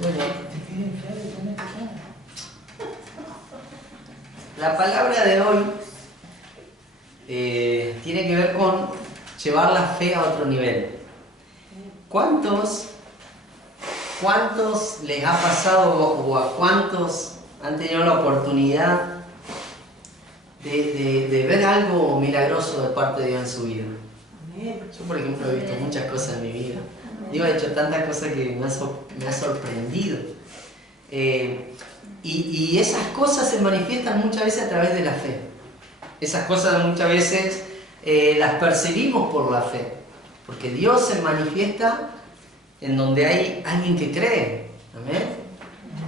Bueno, la palabra de hoy tiene que ver con llevar la fe a otro nivel. ¿Cuántos les ha pasado o a cuántos han tenido la oportunidad de ver algo milagroso de parte de Dios en su vida? Yo, por ejemplo, he visto muchas cosas en mi vida. Dios ha hecho tantas cosas que me ha sorprendido. Y esas cosas se manifiestan muchas veces a través de la fe. Esas cosas muchas veces las percibimos por la fe. Porque Dios se manifiesta en donde hay alguien que cree. Amén.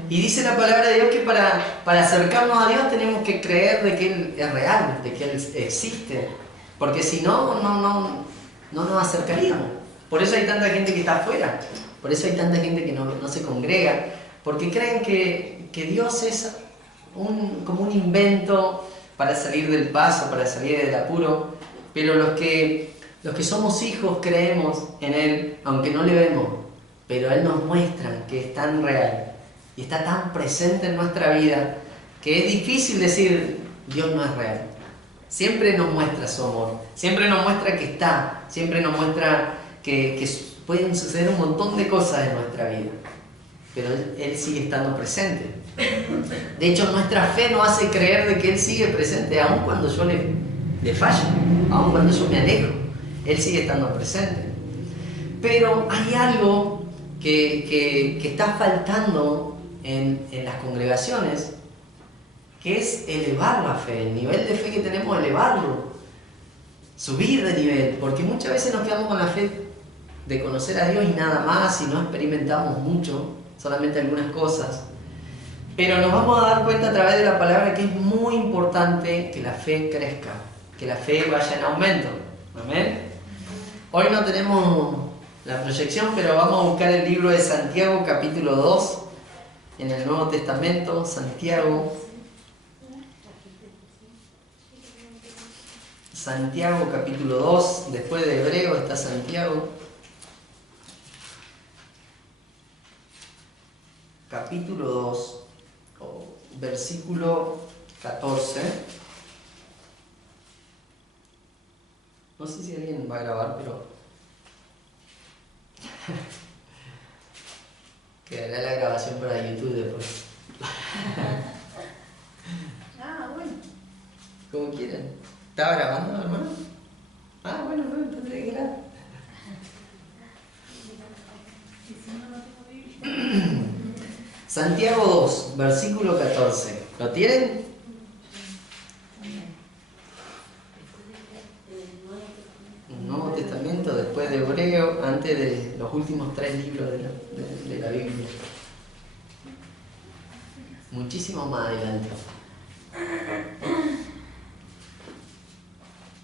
Y dice la palabra de Dios que para acercarnos a Dios tenemos que creer de que Él es real, de que Él existe. Porque si no nos acercaríamos. Por eso hay tanta gente que está afuera. Por eso hay tanta gente que no se congrega. Porque creen que Dios es como un invento para salir del paso, para salir del apuro. Pero los que somos hijos creemos en Él, aunque no le vemos. Pero Él nos muestra que es tan real y está tan presente en nuestra vida que es difícil decir Dios no es real. Siempre nos muestra su amor, siempre nos muestra que está, siempre nos muestra que pueden suceder un montón de cosas en nuestra vida, pero Él sigue estando presente. De hecho, nuestra fe nos hace creer de que Él sigue presente, aun cuando yo le fallo, aun cuando yo me alejo, Él sigue estando presente. Pero hay algo que está faltando en las congregaciones, que es elevar la fe, el nivel de fe que tenemos, elevarlo, subir de nivel, porque muchas veces nos quedamos con la fe de conocer a Dios y nada más, y no experimentamos mucho, solamente algunas cosas. Pero nos vamos a dar cuenta a través de la palabra que es muy importante que la fe crezca, que la fe vaya en aumento. Amén. Hoy no tenemos la proyección, pero vamos a buscar el libro de Santiago, capítulo 2, en el Nuevo Testamento. Santiago, capítulo 2, después de Hebreo está Santiago. Capítulo 2, versículo 14. No sé si alguien va a grabar, pero quedará la grabación para YouTube después. Bueno. Como quieran. ¿Estaba grabando, hermano? Bueno, entonces graba. Santiago 2, versículo 14. ¿Lo tienen? El Nuevo Testamento, después de Hebreo, antes de los últimos 3 libros de la Biblia. Muchísimo más adelante.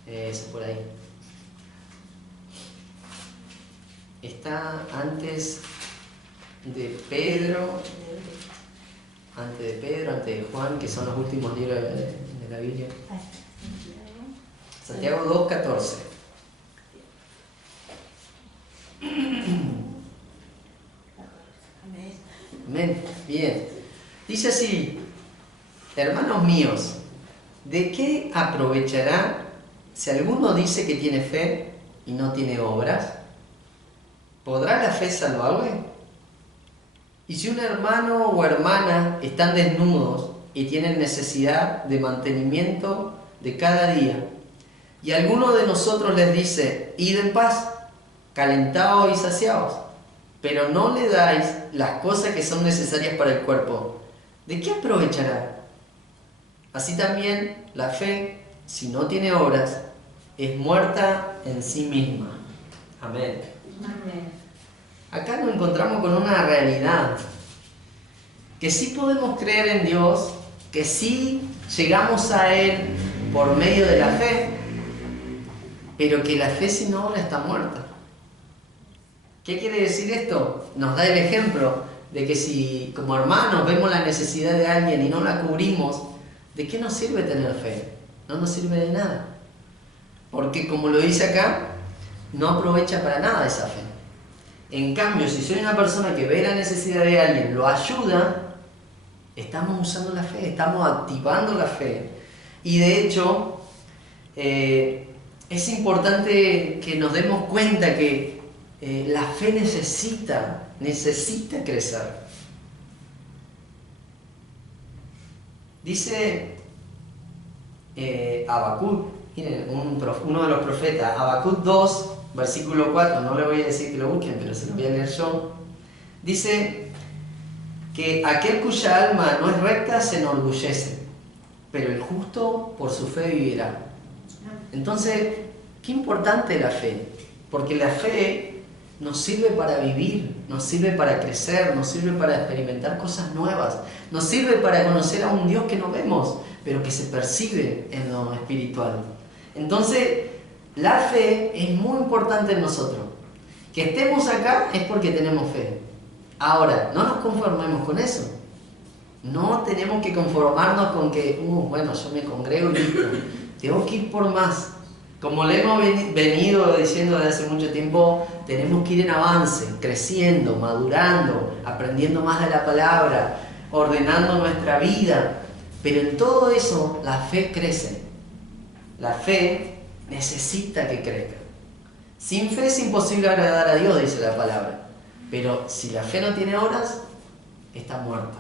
Eso por ahí. Está antes de Pedro, antes de Juan, que son los últimos libros de la Biblia. Santiago 2, 14. Amén. Bien. Dice así: hermanos míos, ¿de qué aprovechará si alguno dice que tiene fe y no tiene obras? ¿Podrá la fe salvarle? Y si un hermano o hermana están desnudos y tienen necesidad de mantenimiento de cada día, y alguno de nosotros les dice: id en paz, calentaos y saciaos, pero no le dais las cosas que son necesarias para el cuerpo, ¿de qué aprovechará? Así también la fe, si no tiene obras, es muerta en sí misma. Amén. Amén. Acá nos encontramos con una realidad, que sí podemos creer en Dios, que sí llegamos a Él por medio de la fe, pero que la fe sin obra está muerta. ¿Qué quiere decir esto? Nos da el ejemplo de que si como hermanos vemos la necesidad de alguien y no la cubrimos, ¿de qué nos sirve tener fe? No nos sirve de nada. Porque como lo dice acá, no aprovecha para nada esa fe. En cambio, si soy una persona que ve la necesidad de alguien, lo ayuda, estamos usando la fe, estamos activando la fe. Y de hecho, es importante que nos demos cuenta que la fe necesita crecer. Dice Habacuc, miren, uno de los profetas, Habacuc 2, versículo 4, no le voy a decir que lo busquen, pero se lo voy a leer yo. Dice que aquel cuya alma no es recta se enorgullece, pero el justo por su fe vivirá. Entonces, qué importante la fe, porque la fe nos sirve para vivir, nos sirve para crecer, nos sirve para experimentar cosas nuevas, nos sirve para conocer a un Dios que no vemos, pero que se percibe en lo espiritual. Entonces, la fe es muy importante en nosotros. Que estemos acá es porque tenemos fe. Ahora, no nos conformemos con eso. No tenemos que conformarnos con que, bueno, yo me congrego y listo. Tengo que ir por más. Como le hemos venido diciendo desde hace mucho tiempo, tenemos que ir en avance, creciendo, madurando, aprendiendo más de la palabra, ordenando nuestra vida. Pero en todo eso, la fe crece. La fe necesita que crezca. Sin fe es imposible agradar a Dios, dice la palabra. Pero si la fe no tiene obras, está muerta.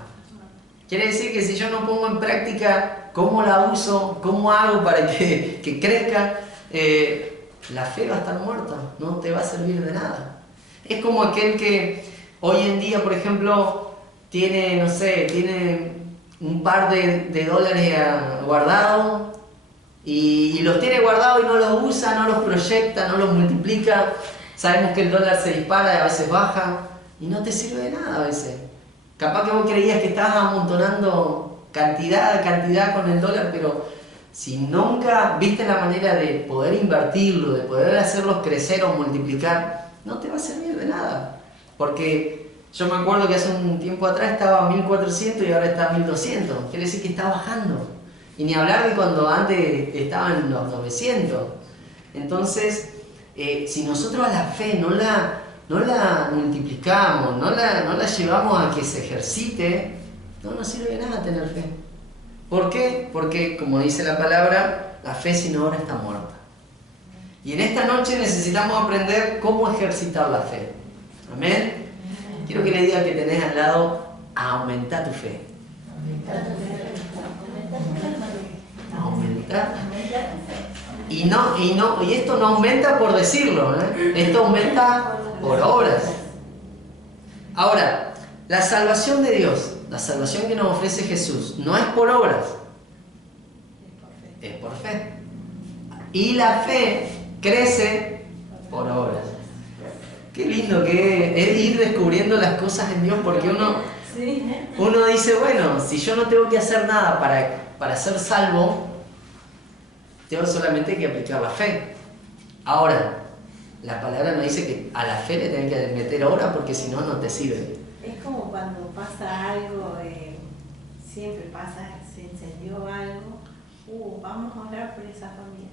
Quiere decir que si yo no pongo en práctica cómo la uso, cómo hago para que crezca, la fe va a estar muerta, no te va a servir de nada. Es como aquel que hoy en día, por ejemplo, tiene un par de dólares guardados y los tiene guardados y no los usa, no los proyecta, no los multiplica. Sabemos que el dólar se dispara y a veces baja y no te sirve de nada a veces. Capaz que vos creías que estabas amontonando cantidad con el dólar, pero si nunca viste la manera de poder invertirlo, de poder hacerlos crecer o multiplicar, no te va a servir de nada. Porque yo me acuerdo que hace un tiempo atrás estaba a 1400 y ahora está a 1200. Quiere decir que está bajando. Y ni hablar de cuando antes estaban en los 900. Entonces, si nosotros a la fe no la multiplicamos, no la llevamos a que se ejercite, no nos sirve de nada tener fe. ¿Por qué? Porque, como dice la palabra, la fe sin obra está muerta. Y en esta noche necesitamos aprender cómo ejercitar la fe. ¿Amén? Quiero que le diga que tenés al lado, aumenta tu fe. Aumentar. Y esto no aumenta por decirlo, esto aumenta por obras. Ahora, la salvación de Dios, la salvación que nos ofrece Jesús, no es por obras, es por fe. Y la fe crece por obras. Qué lindo que es ir descubriendo las cosas en Dios, porque uno dice, bueno, si yo no tengo que hacer nada para ser salvo, tengo solamente que aplicar la fe. Ahora, la palabra nos dice que a la fe le tenés que meter obra porque si no, no te sirve. Es como cuando pasa algo, siempre pasa, se encendió algo, vamos a orar por esa familia.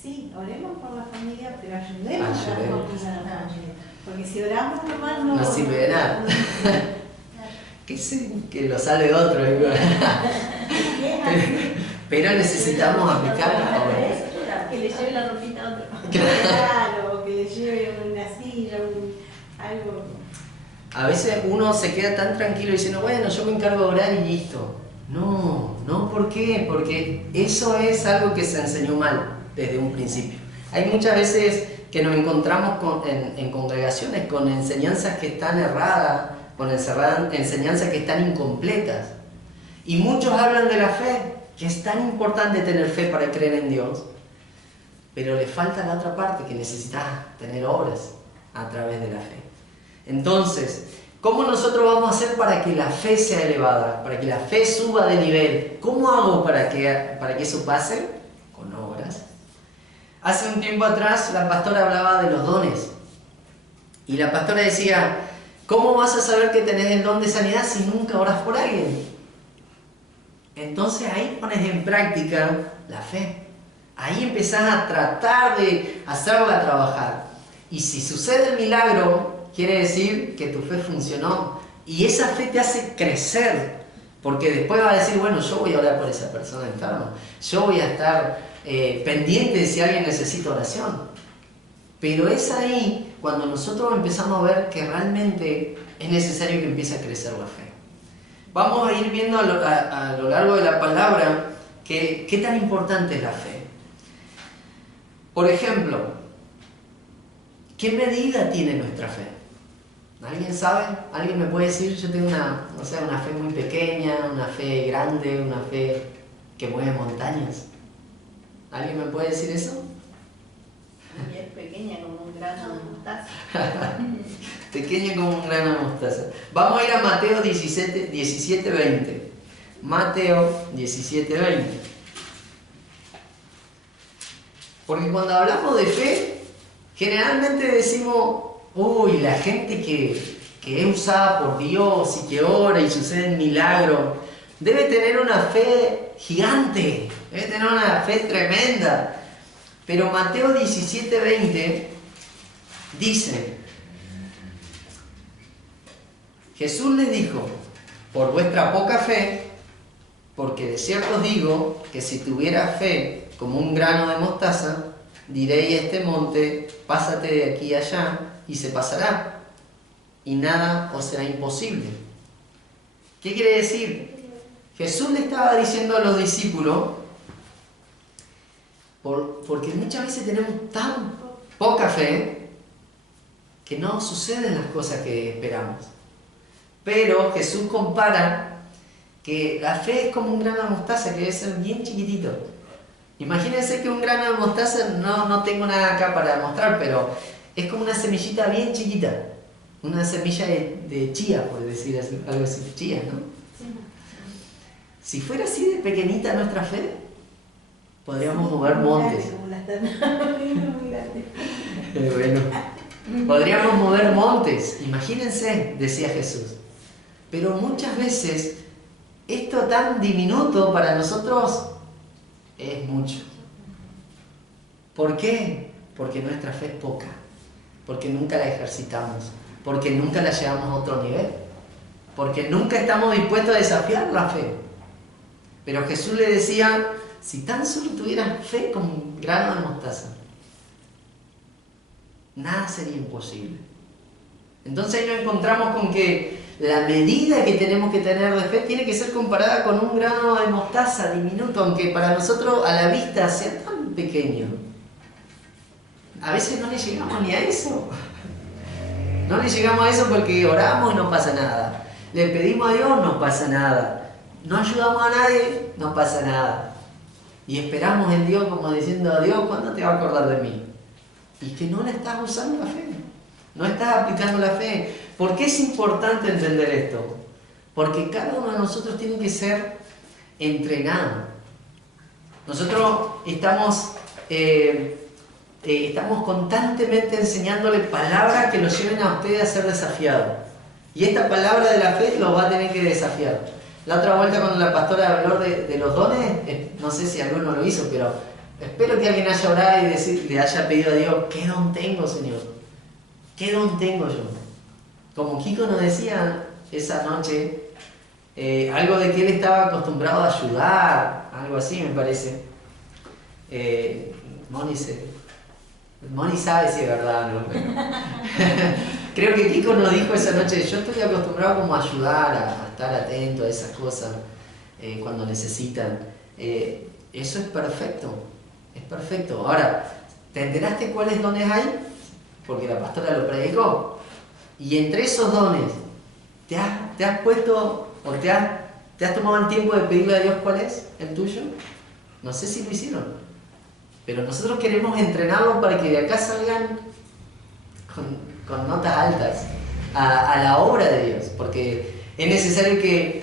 Sí, oremos por la familia, pero ayudemos a la familia. Porque si oramos nomás no sirve de nada. Que lo salve otro. Pero necesitamos aplicar la obra. Que le lleve la ropita a otro. Claro, que le lleve una silla, algo. A veces uno se queda tan tranquilo diciendo, bueno, yo me encargo de orar y listo. No, ¿por qué? Porque eso es algo que se enseñó mal desde un principio. Hay muchas veces que nos encontramos en congregaciones con enseñanzas que están erradas, con enseñanzas que están incompletas. Y muchos hablan de la fe, que es tan importante tener fe para creer en Dios, pero le falta la otra parte, que necesitas tener obras a través de la fe. Entonces, ¿cómo nosotros vamos a hacer para que la fe sea elevada, para que la fe suba de nivel? ¿Cómo hago para que eso pase? Con obras. Hace un tiempo atrás la pastora hablaba de los dones, y la pastora decía, ¿cómo vas a saber que tenés el don de sanidad si nunca oras por alguien? Entonces ahí pones en práctica la fe. Ahí empezás a tratar de hacerla trabajar. Y si sucede el milagro, quiere decir que tu fe funcionó. Y esa fe te hace crecer. Porque después va a decir, bueno, yo voy a orar por esa persona enferma. Yo voy a estar pendiente de si alguien necesita oración. Pero es ahí cuando nosotros empezamos a ver que realmente es necesario que empiece a crecer la fe. Vamos a ir viendo a lo largo de la palabra qué tan importante es la fe. Por ejemplo, ¿qué medida tiene nuestra fe? ¿Alguien sabe? ¿Alguien me puede decir? Yo tengo una fe muy pequeña, una fe grande, una fe que mueve montañas. ¿Alguien me puede decir eso? Y es pequeña como un grano de mostaza. Pequeña como un grano de mostaza. Vamos a ir a Mateo 17:20. Mateo 17:20. Porque cuando hablamos de fe, generalmente decimos, uy, la gente que es usada por Dios y que ora y suceden milagros, debe tener una fe gigante, debe tener una fe tremenda. Pero Mateo 17:20 dice, Jesús les dijo, por vuestra poca fe, porque de cierto os digo que si tuviera fe como un grano de mostaza, diréis a este monte, pásate de aquí a allá, y se pasará, y nada os será imposible. ¿Qué quiere decir? Jesús le estaba diciendo a los discípulos, porque muchas veces tenemos tan poca fe que no suceden las cosas que esperamos. Pero Jesús compara que la fe es como un grano de mostaza que debe ser bien chiquitito. Imagínense que un grano de mostaza, no tengo nada acá para mostrar, pero es como una semillita bien chiquita. Una semilla de chía, por decir así, algo así, chía, ¿no? Si fuera así de pequeñita nuestra fe, podríamos mover montes. Bueno, podríamos mover montes, imagínense, decía Jesús. Pero muchas veces esto tan diminuto para nosotros es mucho. ¿Por qué? Porque nuestra fe es poca, porque nunca la ejercitamos, porque nunca la llevamos a otro nivel, porque nunca estamos dispuestos a desafiar la fe. Pero Jesús le decía, si tan solo tuvieras fe como un grano de mostaza, nada sería imposible. Entonces ahí nos encontramos con que la medida que tenemos que tener de fe tiene que ser comparada con un grano de mostaza diminuto, aunque para nosotros a la vista sea tan pequeño. A veces no le llegamos ni a eso. No le llegamos a eso porque oramos y no pasa nada. Le pedimos a Dios, no pasa nada. No ayudamos a nadie, no pasa nada. Y esperamos en Dios como diciendo, Dios, ¿cuándo te va a acordar de mí? Y que no le estás usando la fe. No estás aplicando la fe. ¿Por qué es importante entender esto? Porque cada uno de nosotros tiene que ser entrenado. Nosotros estamos constantemente enseñándole palabras que los lleven a ustedes a ser desafiados. Y esta palabra de la fe los va a tener que desafiar. La otra vuelta cuando la pastora habló de los dones, no sé si alguno lo hizo, pero espero que alguien haya orado y le haya pedido a Dios, ¿qué don tengo, Señor? ¿Qué don tengo yo? Como Kiko nos decía esa noche, algo de que él estaba acostumbrado a ayudar, algo así me parece. Moni sabe si es verdad o no. Creo que Kiko nos dijo esa noche, yo estoy acostumbrado como a ayudar, a estar atento a esas cosas cuando necesitan. Eso es perfecto, es perfecto. Ahora, ¿te enteraste cuáles dones hay? Porque la pastora lo predicó. Y entre esos dones, ¿te has puesto o te has tomado el tiempo de pedirle a Dios cuál es el tuyo? No sé si lo hicieron, pero nosotros queremos entrenarlos para que de acá salgan con notas altas a la obra de Dios, porque es necesario que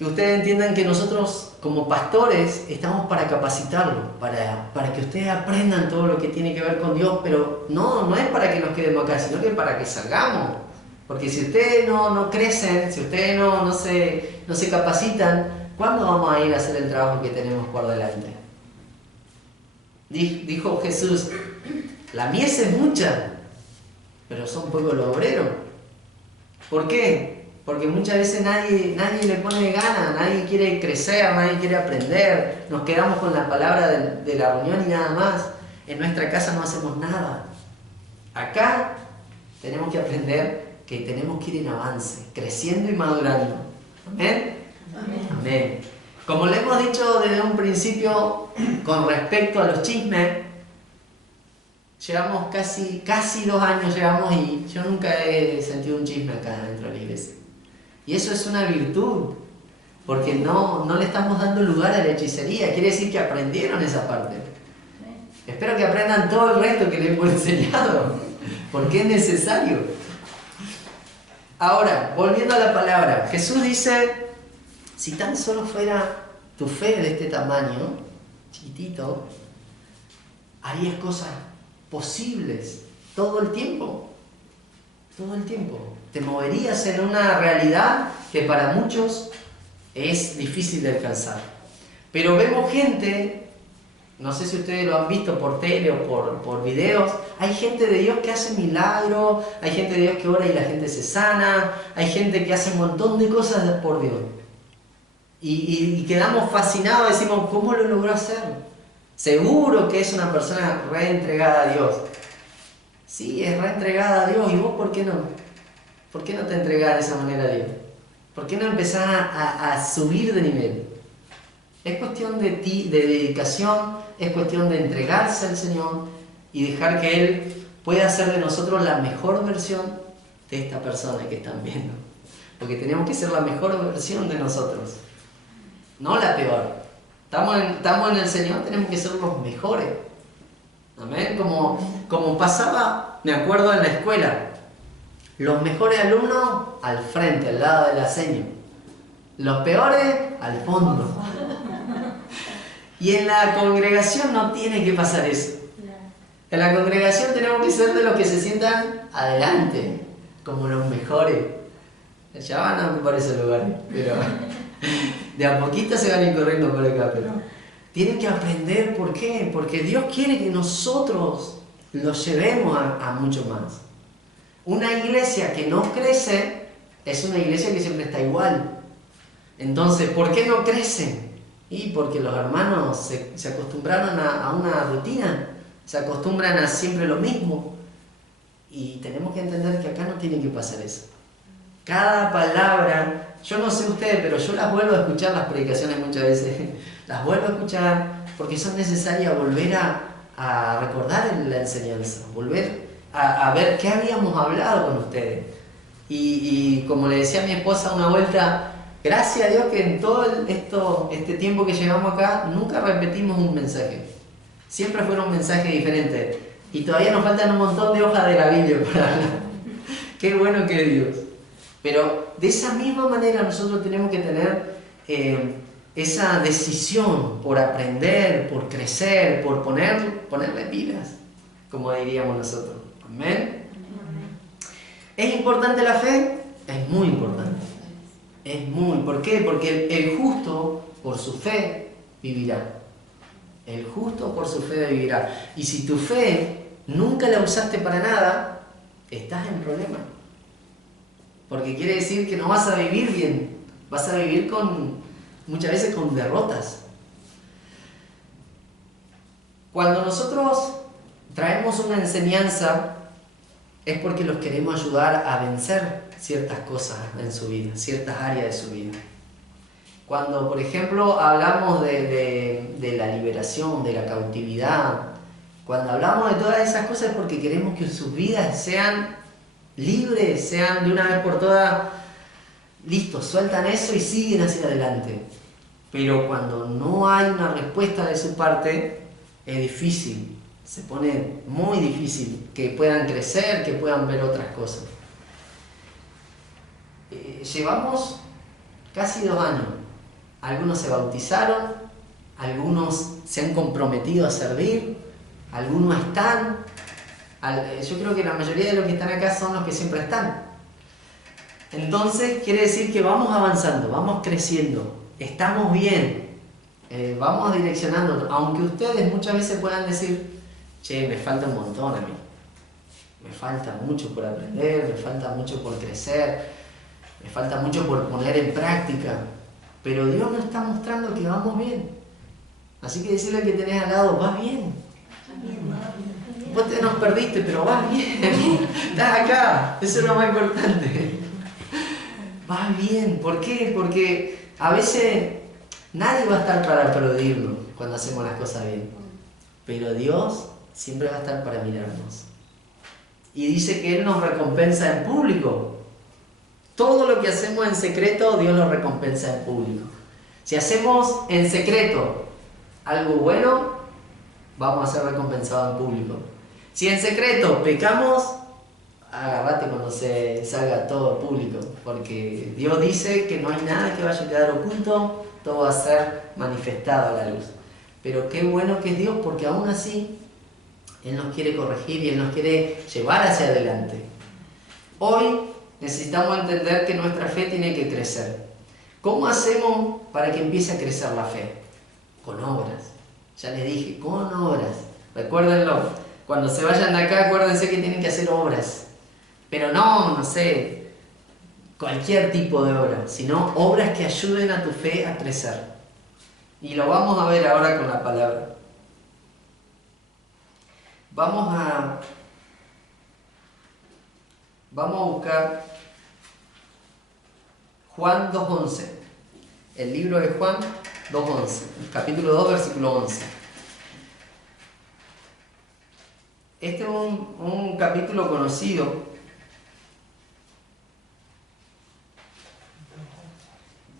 ustedes entiendan que nosotros como pastores estamos para capacitarlos, para que ustedes aprendan todo lo que tiene que ver con Dios, pero no es para que nos quedemos acá, sino que para que salgamos. Porque si ustedes no crecen, si ustedes no se capacitan, ¿cuándo vamos a ir a hacer el trabajo que tenemos por delante? Dijo Jesús, la mies es mucha, pero son pocos los obreros. ¿Por qué? Porque muchas veces nadie le pone ganas, nadie quiere crecer, nadie quiere aprender. Nos quedamos con la palabra de la reunión y nada más. En nuestra casa no hacemos nada. Acá tenemos que aprender que tenemos que ir en avance, creciendo y madurando. ¿Amén? Amén. Amén. Como le hemos dicho desde un principio con respecto a los chismes, llevamos casi 2 años llevamos y yo nunca he sentido un chisme acá dentro de la iglesia. Y eso es una virtud, porque no le estamos dando lugar a la hechicería. Quiere decir que aprendieron esa parte. Espero que aprendan todo el resto que les hemos enseñado, porque es necesario. Ahora, volviendo a la palabra, Jesús dice, si tan solo fuera tu fe de este tamaño, chiquitito, harías cosas posibles todo el tiempo. Todo el tiempo. Te moverías en una realidad que para muchos es difícil de alcanzar. Pero vemos gente, no sé si ustedes lo han visto por tele o por videos, hay gente de Dios que hace milagros, hay gente de Dios que ora y la gente se sana, hay gente que hace un montón de cosas por Dios. Y quedamos fascinados, decimos, ¿cómo lo logró hacer? Seguro que es una persona reentregada a Dios. Sí, es reentregada a Dios. ¿Y vos por qué no? ¿Por qué no te entregás de esa manera a Dios? ¿Por qué no empezás a subir de nivel? Es cuestión de dedicación, es cuestión de entregarse al Señor y dejar que Él pueda hacer de nosotros la mejor versión de esta persona que están viendo. Porque tenemos que ser la mejor versión de nosotros, no la peor. Estamos en el Señor, tenemos que ser los mejores. Amén. Como pasaba, me acuerdo en la escuela, los mejores alumnos al frente, al lado de la seño. Los peores al fondo. Y en la congregación no tiene que pasar eso. En la congregación tenemos que ser de los que se sientan adelante, como los mejores. Ya van a ocupar esos lugares, pero de a poquito se van a ir corriendo por acá, pero tienen que aprender. ¿Por qué? Porque Dios quiere que nosotros los llevemos a mucho más. Una iglesia que no crece es una iglesia que siempre está igual. Entonces, ¿por qué no crecen? Y porque los hermanos se acostumbraron a una rutina, se acostumbran a siempre lo mismo. Y tenemos que entender que acá no tiene que pasar eso. Cada palabra, yo no sé ustedes, pero yo las vuelvo a escuchar, las predicaciones muchas veces, las vuelvo a escuchar porque son necesarias volver a recordar la enseñanza, volver a ver qué habíamos hablado con ustedes. Y como le decía a mi esposa una vuelta, gracias a Dios que en todo este tiempo que llevamos acá, nunca repetimos un mensaje. Siempre fueron mensajes diferentes. Y todavía nos faltan un montón de hojas de la Biblia para hablar. Qué bueno que es Dios. Pero de esa misma manera nosotros tenemos que tener esa decisión por aprender, por crecer, por ponerle pilas, como diríamos nosotros. Amén. ¿Es importante la fe? Es muy importante. ¿Por qué? Porque el justo por su fe vivirá. El justo por su fe vivirá. Y si tu fe nunca la usaste para nada, estás en problema. Porque quiere decir que no vas a vivir bien. Vas a vivir muchas veces con derrotas. Cuando nosotros traemos una enseñanza, es porque los queremos ayudar a vencer ciertas cosas en su vida, ciertas áreas de su vida. Cuando, por ejemplo, hablamos de la liberación, de la cautividad, cuando hablamos de todas esas cosas es porque queremos que sus vidas sean libres, sean de una vez por todas, listos, sueltan eso y siguen hacia adelante. Pero cuando no hay una respuesta de su parte, es difícil, se pone muy difícil que puedan crecer, que puedan ver otras cosas. Llevamos casi 2 años. Algunos se bautizaron, algunos se han comprometido a servir, algunos están. Yo creo que la mayoría de los que están acá son los que siempre están. Entonces quiere decir que vamos avanzando, vamos creciendo, estamos bien, vamos direccionando. Aunque ustedes muchas veces puedan decir, che, me falta un montón a mí. me falta mucho por aprender, me falta mucho por crecer, me falta mucho por poner en práctica, pero Dios nos está mostrando que vamos bien. Así que decirle al que tenés al lado, vas bien. Vos te nos perdiste, pero vas bien. Estás acá, eso es lo más importante. Vas bien. ¿Por qué? Porque a veces nadie va a estar para aplaudirnos cuando hacemos las cosas bien, pero Dios siempre va a estar para mirarnos. Y dice que Él nos recompensa en público. Todo lo que hacemos en secreto, Dios lo recompensa en público. Si hacemos en secreto algo bueno, vamos a ser recompensados en público. Si en secreto pecamos, agárrate cuando se salga todo público, porque Dios dice que no hay nada que vaya a quedar oculto, todo va a ser manifestado a la luz. Pero qué bueno que es Dios, porque aún así Él nos quiere corregir y Él nos quiere llevar hacia adelante. Hoy necesitamos entender que nuestra fe tiene que crecer. ¿Cómo hacemos para que empiece a crecer la fe? Con obras. Ya les dije, con obras. Recuérdenlo, cuando se vayan de acá, acuérdense que tienen que hacer obras. Pero no sé, cualquier tipo de obra, sino obras que ayuden a tu fe a crecer. Y lo vamos a ver ahora con la palabra. Vamos a buscar Juan 2.11. El libro de Juan 2.11. Capítulo 2, versículo 11. Este es un capítulo conocido.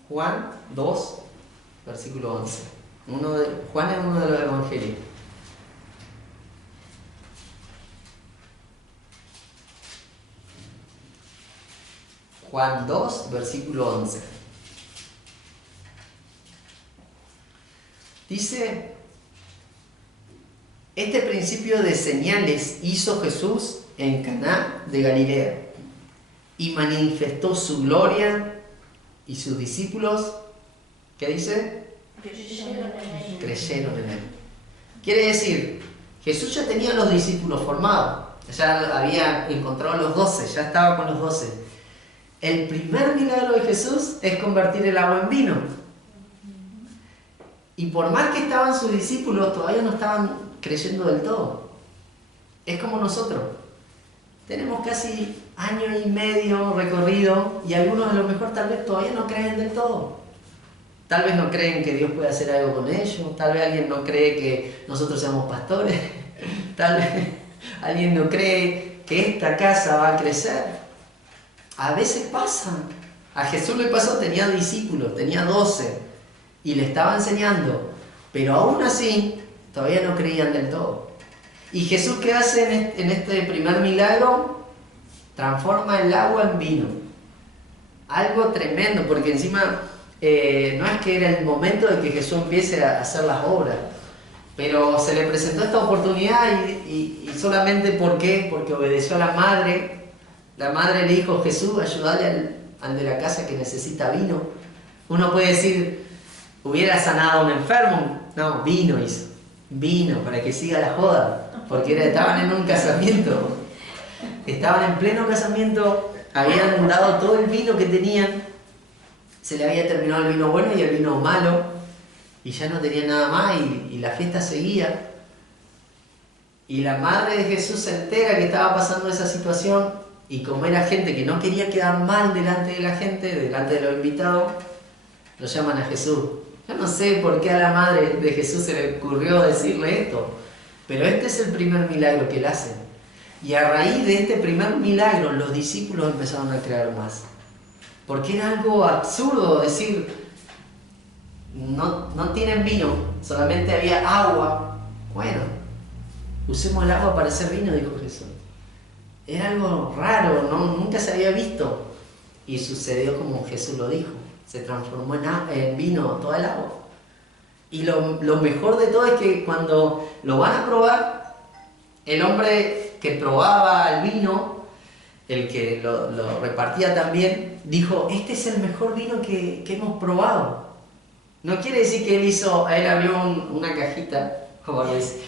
Juan 2, versículo 11. Juan es uno de los evangelios. Juan 2, versículo 11. Dice: este principio de señales hizo Jesús en Caná de Galilea y manifestó su gloria, y sus discípulos, ¿qué dice? Creyeron en él. Quiere decir, Jesús ya tenía los discípulos formados, ya había encontrado a los 12, ya estaba con los 12. El primer milagro de Jesús es convertir el agua en vino. Y por más que estaban sus discípulos, todavía no estaban creyendo del todo. Es como nosotros. Tenemos casi año y medio recorrido y algunos a lo mejor tal vez todavía no creen del todo. Tal vez no creen que Dios puede hacer algo con ellos. Tal vez alguien no cree que nosotros seamos pastores. Tal vez alguien no cree que esta casa va a crecer. A veces pasa. A Jesús le pasó, tenía discípulos, tenía 12 y le estaba enseñando, pero aún así todavía no creían del todo. ¿Y Jesús qué hace en este primer milagro? Transforma el agua en vino. Algo tremendo, porque encima no es que era el momento de que Jesús empiece a hacer las obras, pero se le presentó esta oportunidad y solamente ¿por qué? Porque obedeció a la madre. La madre le dijo: Jesús, ayúdale al de la casa que necesita vino. Uno puede decir, hubiera sanado a un enfermo. No, vino hizo. Vino para que siga la joda, porque estaban en un casamiento. Estaban en pleno casamiento, habían dado todo el vino que tenían, se le había terminado el vino bueno y el vino malo, y ya no tenían nada más y la fiesta seguía. Y la madre de Jesús se entera que estaba pasando esa situación, y como era gente que no quería quedar mal delante de la gente, delante de los invitados, lo llaman a Jesús. Yo no sé por qué a la madre de Jesús se le ocurrió decirle esto, pero este es el primer milagro que él hace. Y a raíz de este primer milagro, los discípulos empezaron a creer más. Porque era algo absurdo decir, no tienen vino, solamente había agua. Bueno, usemos el agua para hacer vino, dijo Jesús. Era algo raro, nunca se había visto. Y sucedió como Jesús lo dijo. Se transformó en vino toda el agua. Y lo mejor de todo es que cuando lo van a probar, el hombre que probaba el vino, el que lo repartía también, dijo: este es el mejor vino que hemos probado. No quiere decir que él abrió una cajita, como dice,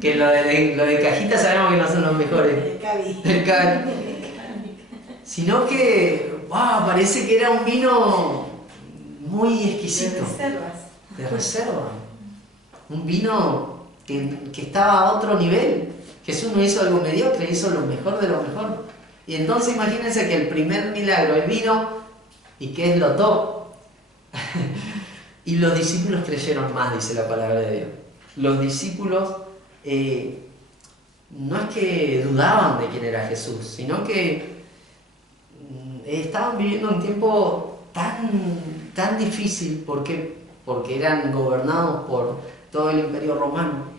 Que lo de cajita sabemos que no son los mejores. El Cavi. Sino que, wow, parece que era un vino muy exquisito. De reserva. Un vino que estaba a otro nivel. Jesús no hizo algo mediocre, hizo lo mejor de lo mejor. Y entonces imagínense que el primer milagro es vino y que es lo top. Y los discípulos creyeron más, dice la palabra de Dios. Los discípulos no es que dudaban de quién era Jesús, sino que estaban viviendo un tiempo tan difícil porque eran gobernados por todo el Imperio Romano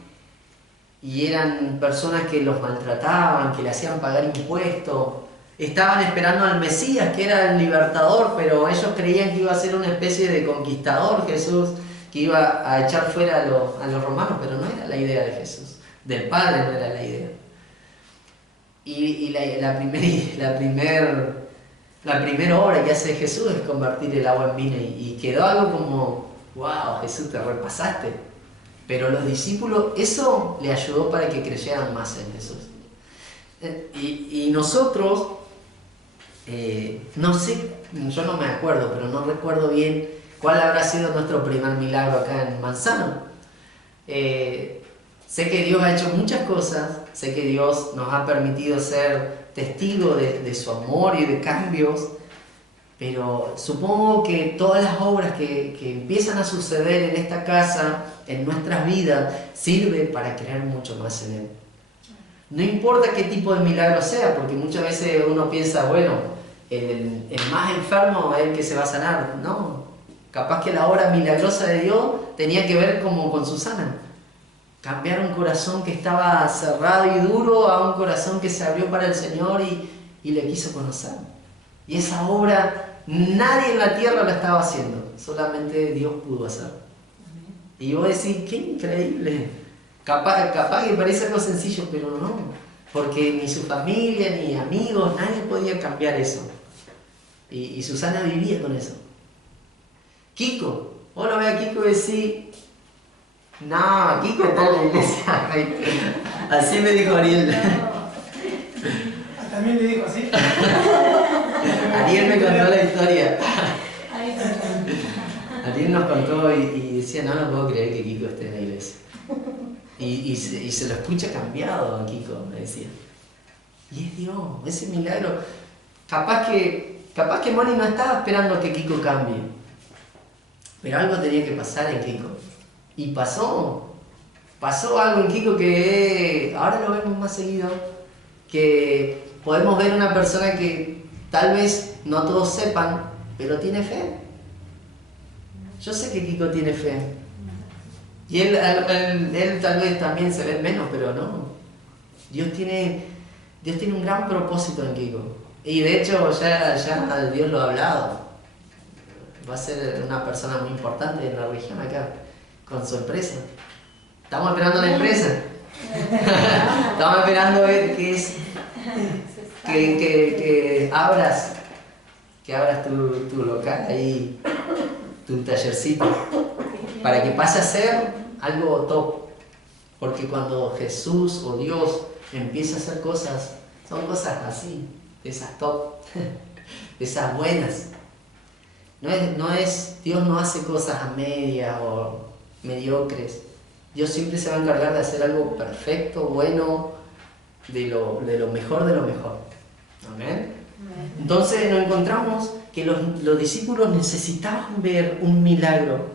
y eran personas que los maltrataban, que le hacían pagar impuestos. Estaban esperando al Mesías, que era el libertador, pero ellos creían que iba a ser una especie de conquistador Jesús, que iba a echar fuera a los romanos, pero no era la idea de Jesús, del Padre no era la idea. Y la primera obra que hace Jesús es convertir el agua en vino y quedó algo como, wow, Jesús, te repasaste. Pero los discípulos, eso le ayudó para que creyeran más en Jesús. Y nosotros, no sé, yo no me acuerdo, pero no recuerdo bien cuál habrá sido nuestro primer milagro acá en Manzano. Sé que Dios ha hecho muchas cosas, sé que Dios nos ha permitido ser testigos de su amor y de cambios, pero supongo que todas las obras que empiezan a suceder en esta casa, en nuestras vidas, sirven para creer mucho más en Él. No importa qué tipo de milagro sea, porque muchas veces uno piensa, bueno, el más enfermo es el que se va a sanar. No, capaz que la obra milagrosa de Dios tenía que ver como con Susana. Cambiar un corazón que estaba cerrado y duro a un corazón que se abrió para el Señor y le quiso conocer. Y esa obra nadie en la tierra la estaba haciendo, solamente Dios pudo hacer. Y vos decís, qué increíble. Capaz que parece algo sencillo, pero no, porque ni su familia, ni amigos, nadie podía cambiar eso. Y Susana vivía con eso. Kiko, vos lo ves a Kiko y decís, no, Kiko está en la iglesia. Así me dijo Ariel. También le dijo así. Ariel me contó la historia. Ariel nos contó y decía, no puedo creer que Kiko esté en la iglesia. Y se lo escucha cambiado a Kiko, me decía. Y es Dios, ese milagro. Capaz que Moni no estaba esperando que Kiko cambie. Pero algo tenía que pasar en Kiko. Y pasó algo en Kiko que ahora lo vemos más seguido. Que podemos ver una persona que tal vez no todos sepan, pero tiene fe. Yo sé que Kiko tiene fe. Y él tal vez también se ve menos, pero no. Dios tiene un gran propósito en Kiko. Y de hecho ya Dios lo ha hablado. Va a ser una persona muy importante en la región acá, con su empresa. Estamos esperando la empresa. Estamos esperando ver qué es. Que abras tu local ahí, tu tallercito, para que pase a ser algo top. Porque cuando Jesús o Dios empieza a hacer cosas, son cosas así, de esas top, de esas buenas. Dios no hace cosas a medias o mediocres. Dios siempre se va a encargar de hacer algo perfecto, bueno, de lo mejor de lo mejor. Amén. Entonces nos encontramos que los discípulos necesitaban ver un milagro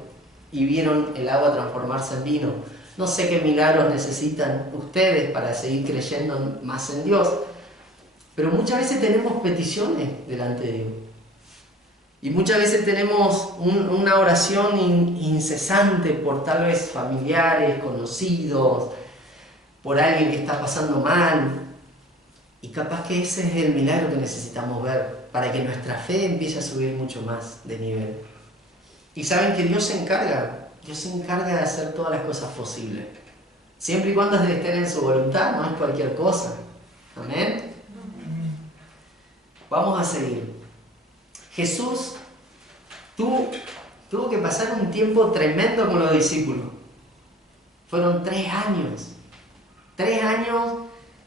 y vieron el agua transformarse en vino. No sé qué milagros necesitan ustedes para seguir creyendo más en Dios, pero muchas veces tenemos peticiones delante de Dios. Y muchas veces tenemos una oración incesante por tal vez familiares, conocidos, por alguien que está pasando mal. Y capaz que ese es el milagro que necesitamos ver para que nuestra fe empiece a subir mucho más de nivel. Y saben que Dios se encarga de hacer todas las cosas posibles. Siempre y cuando estén en su voluntad, no es cualquier cosa. Amén. Vamos a seguir. Jesús tuvo que pasar un tiempo tremendo con los discípulos. Fueron 3 años. 3 años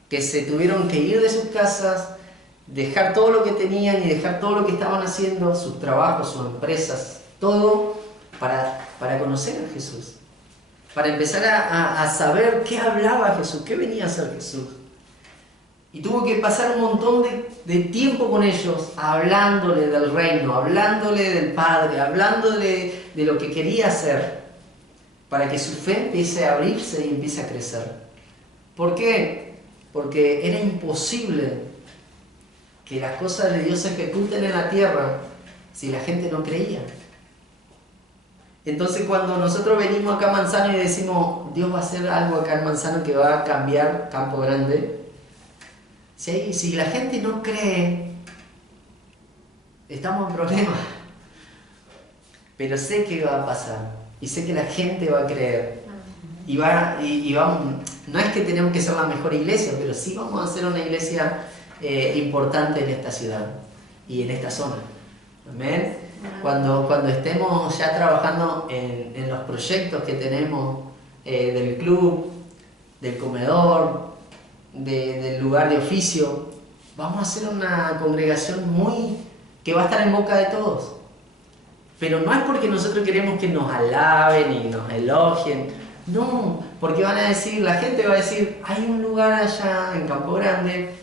que se tuvieron que ir de sus casas, dejar todo lo que tenían y dejar todo lo que estaban haciendo, sus trabajos, sus empresas, todo para conocer a Jesús. Para empezar a saber qué hablaba Jesús, qué venía a hacer Jesús. Y tuvo que pasar un montón de tiempo con ellos, hablándole del reino, hablándole del Padre, hablándole de lo que quería hacer, para que su fe empiece a abrirse y empiece a crecer. ¿Por qué? Porque era imposible que las cosas de Dios se ejecuten en la tierra si la gente no creía. Entonces cuando nosotros venimos acá a Manzano y decimos, Dios va a hacer algo acá en Manzano que va a cambiar Campo Grande, si la gente no cree, estamos en problemas. Pero sé que va a pasar y sé que la gente va a creer. Y vamos, no es que tenemos que ser la mejor iglesia, pero sí vamos a ser una iglesia importante en esta ciudad y en esta zona. Amén. Cuando estemos ya trabajando en los proyectos que tenemos del club, del comedor, del lugar de oficio, vamos a ser una congregación que va a estar en boca de todos. Pero no es porque nosotros queremos que nos alaben y nos elogien, no, porque la gente va a decir, hay un lugar allá en Campo Grande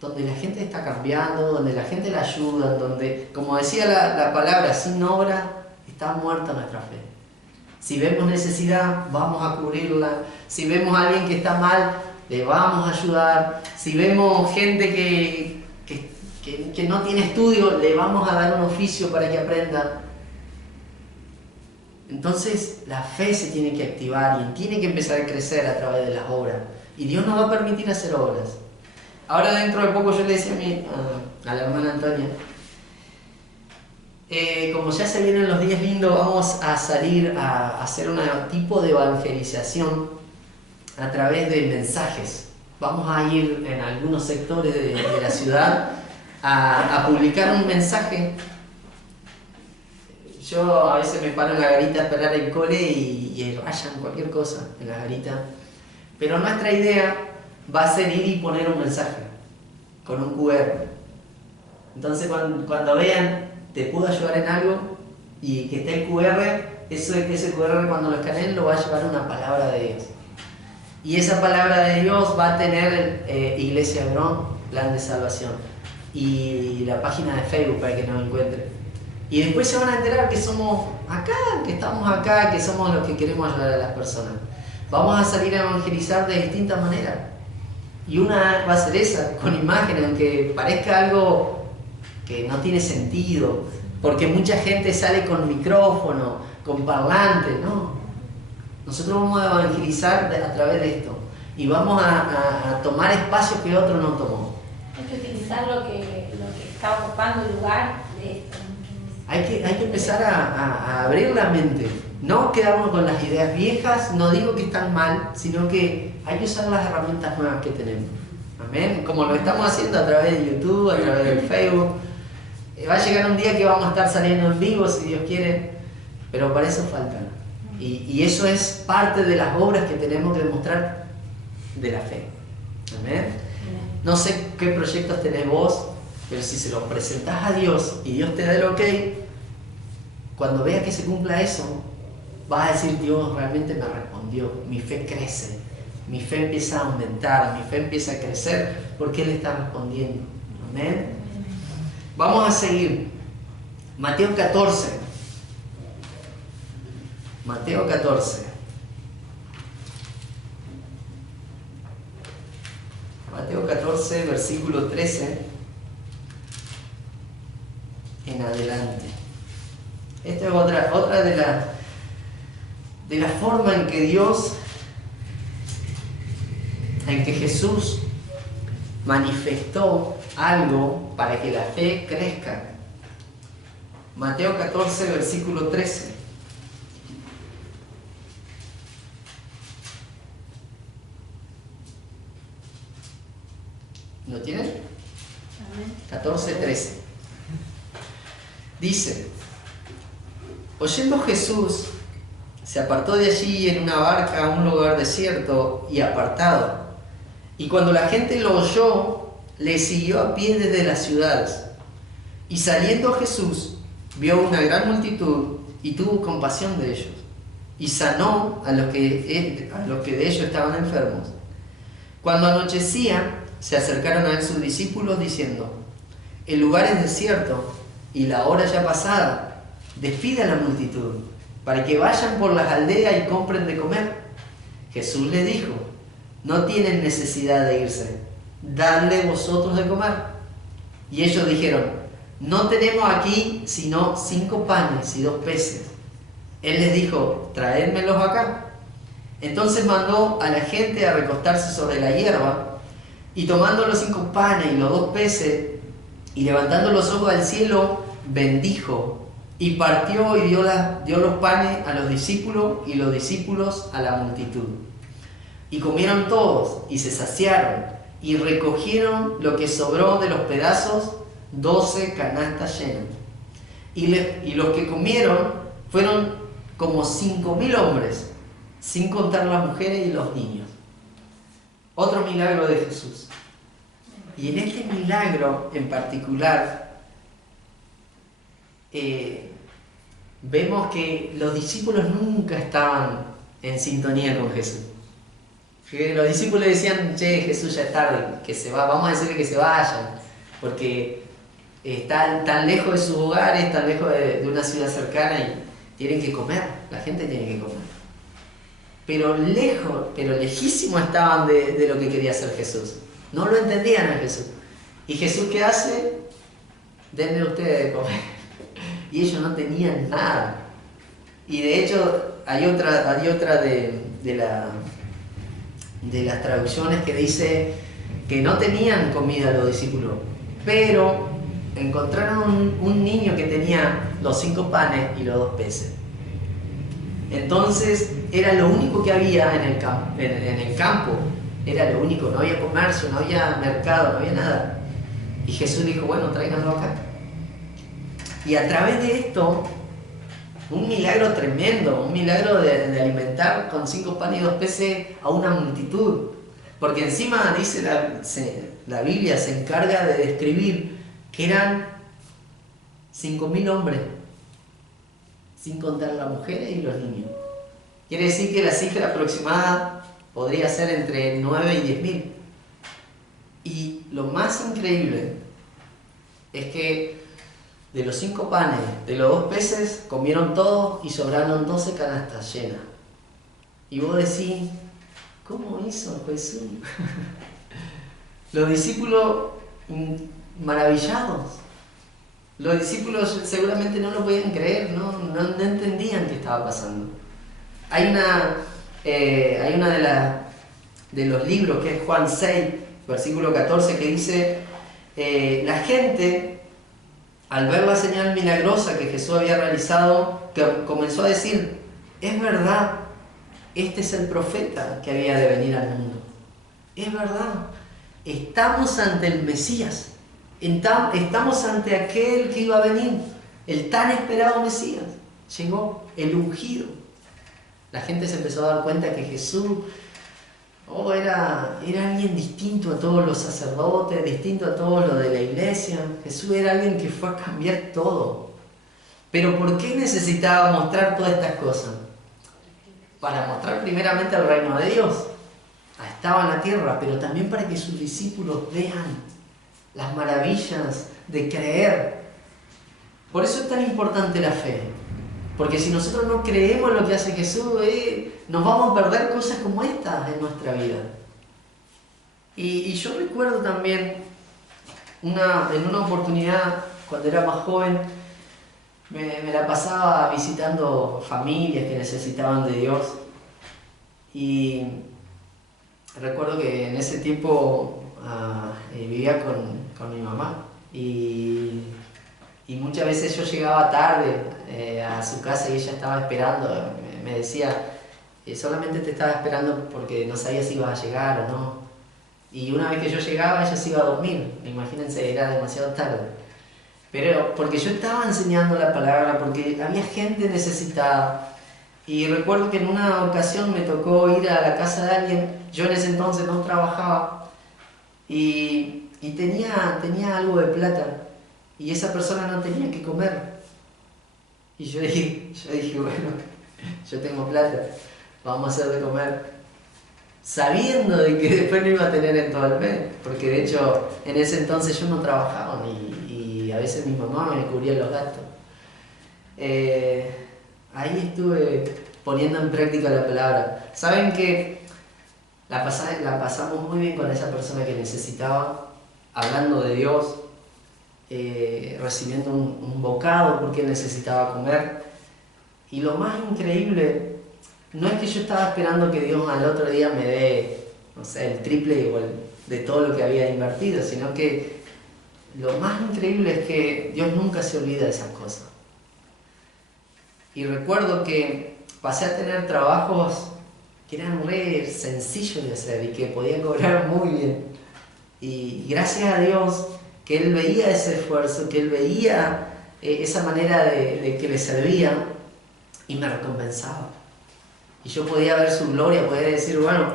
donde la gente está cambiando, donde la gente la ayuda, donde, como decía la palabra, sin obra está muerta nuestra fe. Si vemos necesidad, vamos a cubrirla. Si vemos a alguien que está mal, le vamos a ayudar. Si vemos gente que no tiene estudio, le vamos a dar un oficio para que aprenda. Entonces la fe se tiene que activar y tiene que empezar a crecer a través de las obras. Y Dios nos va a permitir hacer obras. Ahora dentro de poco yo le decía a la hermana Antonia, como ya se vienen los días lindos, vamos a salir a hacer un tipo de evangelización a través de mensajes. Vamos a ir en algunos sectores de la ciudad a publicar un mensaje. Yo a veces me paro en la garita a esperar el cole y rayan cualquier cosa en la garita. Pero nuestra idea va a ser ir y poner un mensaje con un QR. Entonces cuando vean, te puedo ayudar en algo y que esté el QR, ese QR cuando lo escaneen lo va a llevar una palabra de Dios. Y esa palabra de Dios va a tener Iglesia Hebrón, Plan de Salvación, y la página de Facebook para que nos encuentren. Y después se van a enterar que somos acá, que estamos acá, que somos los que queremos ayudar a las personas. Vamos a salir a evangelizar de distintas maneras. Y una va a ser esa, con imágenes, aunque parezca algo que no tiene sentido, porque mucha gente sale con micrófono, con parlante, ¿no? Nosotros vamos a evangelizar a través de esto y vamos a tomar espacios que otro no tomó. Hay que utilizar lo que está ocupando el lugar de esto. Hay que empezar a abrir la mente, no quedarnos con las ideas viejas, no digo que están mal, sino que hay que usar las herramientas nuevas que tenemos. Amén, como lo estamos haciendo a través de YouTube, a través del Facebook. Va a llegar un día que vamos a estar saliendo en vivo, si Dios quiere, pero para eso faltan. Y eso es parte de las obras que tenemos que demostrar de la fe. Amén. No sé qué proyectos tenés vos, pero si se los presentás a Dios y Dios te da el ok, cuando veas que se cumpla eso, vas a decir, Dios realmente me respondió, mi fe crece, mi fe empieza a aumentar, mi fe empieza a crecer, porque Él está respondiendo. Amén. Vamos a seguir. Mateo 14. Mateo 14. Mateo 14, versículo 13 en adelante. Esta es otra de la forma en que Jesús manifestó algo para que la fe crezca. Mateo 14, versículo 13. ¿Lo tienen? 14, 13. Dice, oyendo Jesús, se apartó de allí en una barca a un lugar desierto y apartado. Y cuando la gente lo oyó, le siguió a pie desde las ciudades. Y saliendo Jesús, vio una gran multitud y tuvo compasión de ellos. Y sanó a los que de ellos estaban enfermos. Cuando anochecía, se acercaron a él sus discípulos diciendo: el lugar es desierto y la hora ya pasada. Despide a la multitud para que vayan por las aldeas y compren de comer. Jesús les dijo: no tienen necesidad de irse, dadle vosotros de comer. Y ellos dijeron: no tenemos aquí sino 5 panes y 2 peces. Él les dijo: traédmelos acá. Entonces mandó a la gente a recostarse sobre la hierba, y tomando los 5 panes y los 2 peces, y levantando los ojos al cielo, bendijo, y partió y dio los panes a los discípulos, y los discípulos a la multitud. Y comieron todos, y se saciaron, y recogieron lo que sobró de los pedazos, 12 canastas llenas. Y los que comieron fueron como 5.000 hombres, sin contar las mujeres y los niños. Otro milagro de Jesús. Y en este milagro en particular, vemos que los discípulos nunca estaban en sintonía con Jesús. Que los discípulos decían: che, Jesús ya es tarde, que se va, vamos a decirle que se vayan, porque están tan lejos de sus hogares, tan lejos de una ciudad cercana, y tienen que comer, la gente tiene que comer. Pero lejísimo estaban de lo que quería hacer Jesús. No lo entendían a Jesús. ¿Y Jesús qué hace? Denme ustedes de comer. Y ellos no tenían nada. Y de hecho hay otra de las traducciones que dice que no tenían comida los discípulos, pero encontraron un niño que tenía los 5 panes y los 2 peces. Entonces era lo único que había en el campo, era lo único, no había comercio, no había mercado, no había nada. Y Jesús dijo: bueno, tráiganlo acá. Y a través de esto, un milagro tremendo, un milagro de alimentar con 5 panes y 2 peces a una multitud. Porque encima dice la Biblia, se encarga de describir que eran 5.000 hombres, sin contar las mujeres y los niños. Quiere decir que la cifra aproximada podría ser entre 9 y 10.000. Y lo más increíble es que de los 5 panes, de los 2 peces, comieron todos y sobraron 12 canastas llenas. Y vos decís: ¿cómo hizo Jesús? Los discípulos maravillados. Los discípulos seguramente no lo podían creer, no entendían qué estaba pasando. Hay una de los libros, que es Juan 6, versículo 14, que dice: la gente, al ver la señal milagrosa que Jesús había realizado, que comenzó a decir: es verdad, este es el profeta que había de venir al mundo. Es verdad, estamos ante el Mesías, estamos ante aquel que iba a venir, el tan esperado Mesías. Llegó el ungido. La gente se empezó a dar cuenta que Jesús era alguien distinto a todos los sacerdotes, distinto a todos los de la iglesia. Jesús era alguien que fue a cambiar todo. Pero ¿por qué necesitaba mostrar todas estas cosas? Para mostrar primeramente el reino de Dios. Estaba en la tierra, pero también para que sus discípulos vean las maravillas de creer. Por eso es tan importante la fe. Porque si nosotros no creemos en lo que hace Jesús, nos vamos a perder cosas como estas en nuestra vida. Y yo recuerdo también, en una oportunidad, cuando era más joven, me la pasaba visitando familias que necesitaban de Dios. Y recuerdo que en ese tiempo vivía con mi mamá. Y muchas veces yo llegaba tarde a su casa y ella estaba esperando. Me decía: solamente te estaba esperando porque no sabía si ibas a llegar o no. Y una vez que yo llegaba, ella se iba a dormir. Imagínense, era demasiado tarde. Pero porque yo estaba enseñando la palabra, porque había gente necesitada. Y recuerdo que en una ocasión me tocó ir a la casa de alguien, yo en ese entonces no trabajaba, y tenía algo de plata, y esa persona no tenía que comer. Y yo dije, bueno, yo tengo plata, vamos a hacer de comer, sabiendo de que después no iba a tener en todo el mes, porque de hecho en ese entonces yo no trabajaba y a veces mi mamá me cubría los gastos. Ahí estuve poniendo en práctica la palabra. Saben que la pasamos muy bien con esa persona que necesitaba, hablando de Dios, recibiendo un bocado porque necesitaba comer. Y lo más increíble no es que yo estaba esperando que Dios al otro día me dé, no sé, el triple de todo lo que había invertido, sino que lo más increíble es que Dios nunca se olvida de esas cosas. Y recuerdo que pasé a tener trabajos que eran re sencillos de hacer y que podía cobrar muy bien. Y gracias a Dios que Él veía ese esfuerzo, que Él veía esa manera de que le servía y me recompensaba. Y yo podía ver su gloria, podía decir, bueno,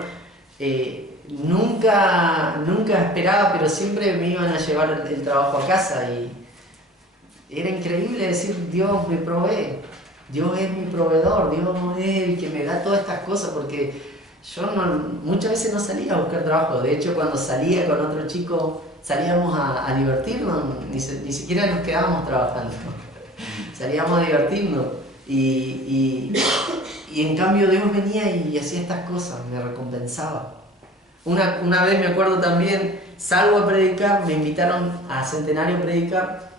nunca esperaba, pero siempre me iban a llevar el trabajo a casa y era increíble decir, Dios me provee, Dios es mi proveedor, Dios es el que me da todas estas cosas, porque yo muchas veces no salía a buscar trabajo. De hecho, cuando salía con otro chico, salíamos a divertirnos, ni siquiera nos quedábamos trabajando, salíamos a divertirnos. Y en cambio Dios venía y hacía estas cosas, me recompensaba. Una vez me acuerdo también, salgo a predicar, me invitaron a Centenario a predicar.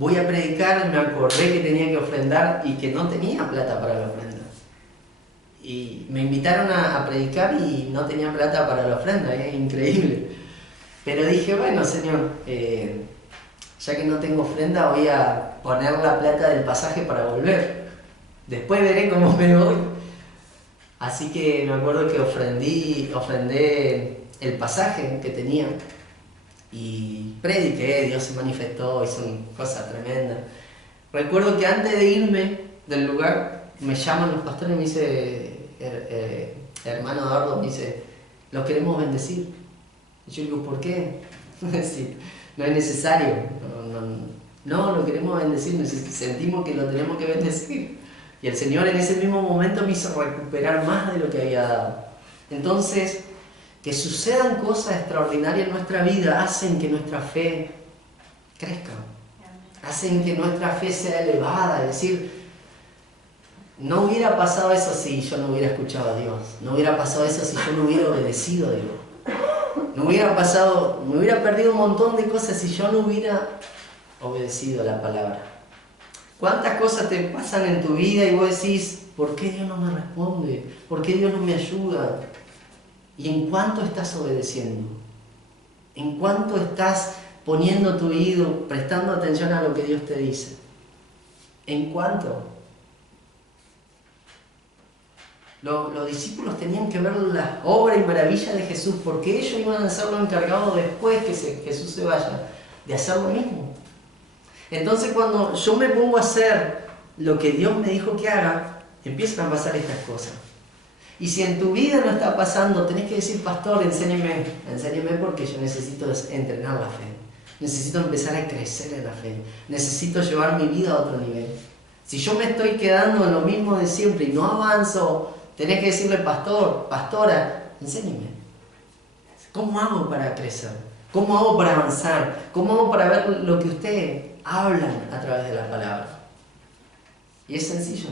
Voy a predicar, me acordé que tenía que ofrendar y que no tenía plata para la ofrenda. Y me invitaron a predicar y no tenía plata para la ofrenda, es increíble. Pero dije, bueno, Señor, ya que no tengo ofrenda, voy a poner la plata del pasaje para volver. Después veré cómo me voy. Así que me acuerdo que ofrendé el pasaje que tenía y prediqué, Dios se manifestó, hizo una cosa tremenda. Recuerdo que antes de irme del lugar, me llaman los pastores y me dice, hermano Eduardo, me dice, los queremos bendecir. Y yo digo, ¿por qué? Sí, no es necesario, no, lo queremos bendecir, sentimos que lo tenemos que bendecir. Y el Señor en ese mismo momento me hizo recuperar más de lo que había dado. Entonces, que sucedan cosas extraordinarias en nuestra vida hacen que nuestra fe crezca, hacen que nuestra fe sea elevada, es decir, no hubiera pasado eso si yo no hubiera escuchado a Dios, no hubiera pasado eso si yo no hubiera obedecido a Dios, no hubiera pasado, me hubiera perdido un montón de cosas si yo no hubiera obedecido a la palabra. ¿Cuántas cosas te pasan en tu vida y vos decís, ¿por qué Dios no me responde? ¿Por qué Dios no me ayuda? ¿Y en cuánto estás obedeciendo? ¿En cuánto estás poniendo tu oído, prestando atención a lo que Dios te dice? ¿En cuánto? Los discípulos tenían que ver las obras y maravillas de Jesús, porque ellos iban a ser los encargados después que Jesús se vaya, de hacer lo mismo. Entonces cuando yo me pongo a hacer lo que Dios me dijo que haga, empiezan a pasar estas cosas. Y si en tu vida no está pasando, tenés que decir, pastor, enséñeme porque yo necesito entrenar la fe. Necesito empezar a crecer en la fe. Necesito llevar mi vida a otro nivel. Si yo me estoy quedando en lo mismo de siempre y no avanzo, tenés que decirle, pastor, pastora, enséñeme. ¿Cómo hago para crecer? ¿Cómo hago para avanzar? ¿Cómo hago para ver lo que ustedes hablan a través de la palabra? Y es sencillo.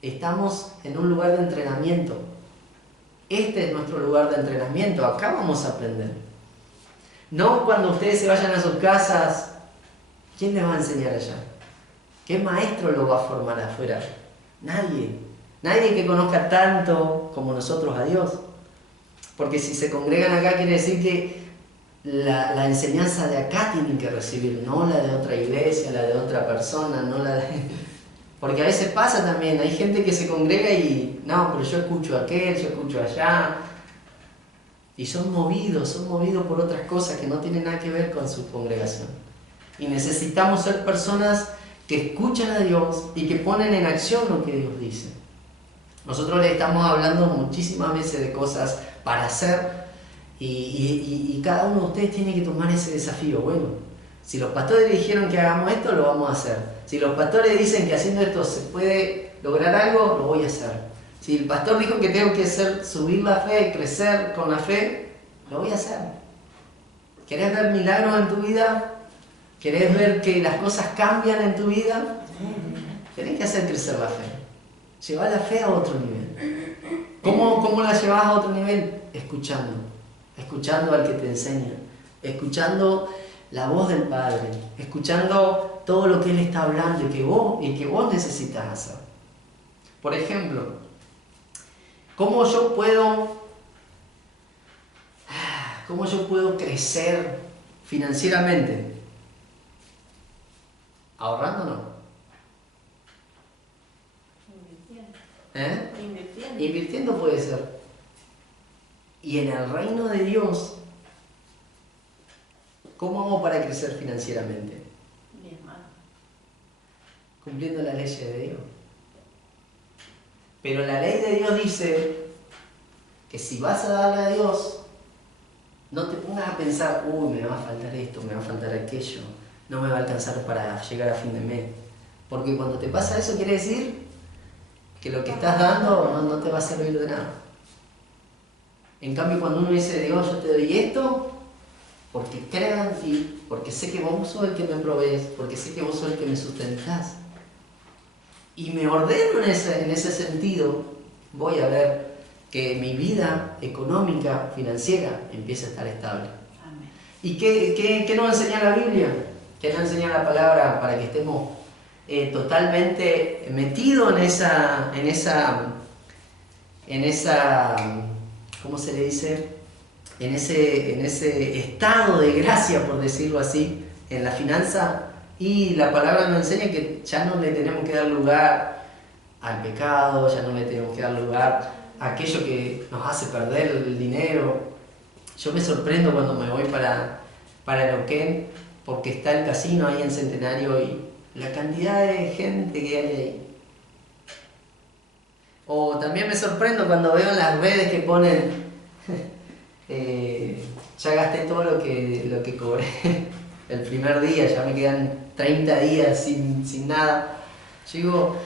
Estamos en un lugar de entrenamiento. Este es nuestro lugar de entrenamiento. Acá vamos a aprender. No cuando ustedes se vayan a sus casas. ¿Quién les va a enseñar allá? ¿Qué maestro lo va a formar afuera? Nadie. Nadie que conozca tanto como nosotros a Dios. Porque si se congregan acá quiere decir que la enseñanza de acá tienen que recibir, no la de otra iglesia, la de otra persona, no la de... Porque a veces pasa también, hay gente que se congrega y, no, pero yo escucho a aquel, yo escucho allá. Y son movidos por otras cosas que no tienen nada que ver con su congregación. Y necesitamos ser personas que escuchan a Dios y que ponen en acción lo que Dios dice. Nosotros le estamos hablando muchísimas veces de cosas para hacer y cada uno de ustedes tiene que tomar ese desafío. Bueno, si los pastores dijeron que hagamos esto, lo vamos a hacer. Si los pastores dicen que haciendo esto se puede lograr algo, lo voy a hacer. Si el pastor dijo que tengo que subir la fe, crecer con la fe, lo voy a hacer. ¿Querés ver milagros en tu vida? ¿Querés ver que las cosas cambian en tu vida? Tenés que hacer crecer la fe. Llevar la fe a otro nivel. ¿Cómo la llevas a otro nivel? Escuchando. Escuchando al que te enseña. Escuchando la voz del Padre. Escuchando todo lo que Él está hablando y que vos necesitas hacer. Por ejemplo, ¿cómo yo puedo crecer financieramente? ¿Ahorrando o no? Invirtiendo puede ser. Y en el reino de Dios, ¿cómo hago para crecer financieramente? Cumpliendo las leyes de Dios. Pero la ley de Dios dice que si vas a darle a Dios, no te pongas a pensar, me va a faltar esto, me va a faltar aquello, no me va a alcanzar para llegar a fin de mes. Porque cuando te pasa eso quiere decir que lo que estás dando no te va a servir de nada. En cambio, cuando uno dice, Dios, yo te doy esto, porque creo en ti, porque sé que vos sos el que me provees, porque sé que vos sos el que me sustentás, y me ordeno en ese sentido, voy a ver que mi vida económica, financiera, empieza a estar estable. Amén. ¿Y qué nos enseña la Biblia? ¿Qué nos enseña la palabra para que estemos totalmente metidos en esa, ¿cómo se le dice? En ese estado de gracia, por decirlo así, en la finanza? Y la palabra nos enseña que ya no le tenemos que dar lugar al pecado, ya no le tenemos que dar lugar a aquello que nos hace perder el dinero. Yo me sorprendo cuando me voy para Neuquén, porque está el casino ahí en Centenario y la cantidad de gente que hay ahí. O también me sorprendo cuando veo en las redes que ponen ya gasté todo lo que cobré el primer día, ya me quedan 30 días sin nada. Yo digo,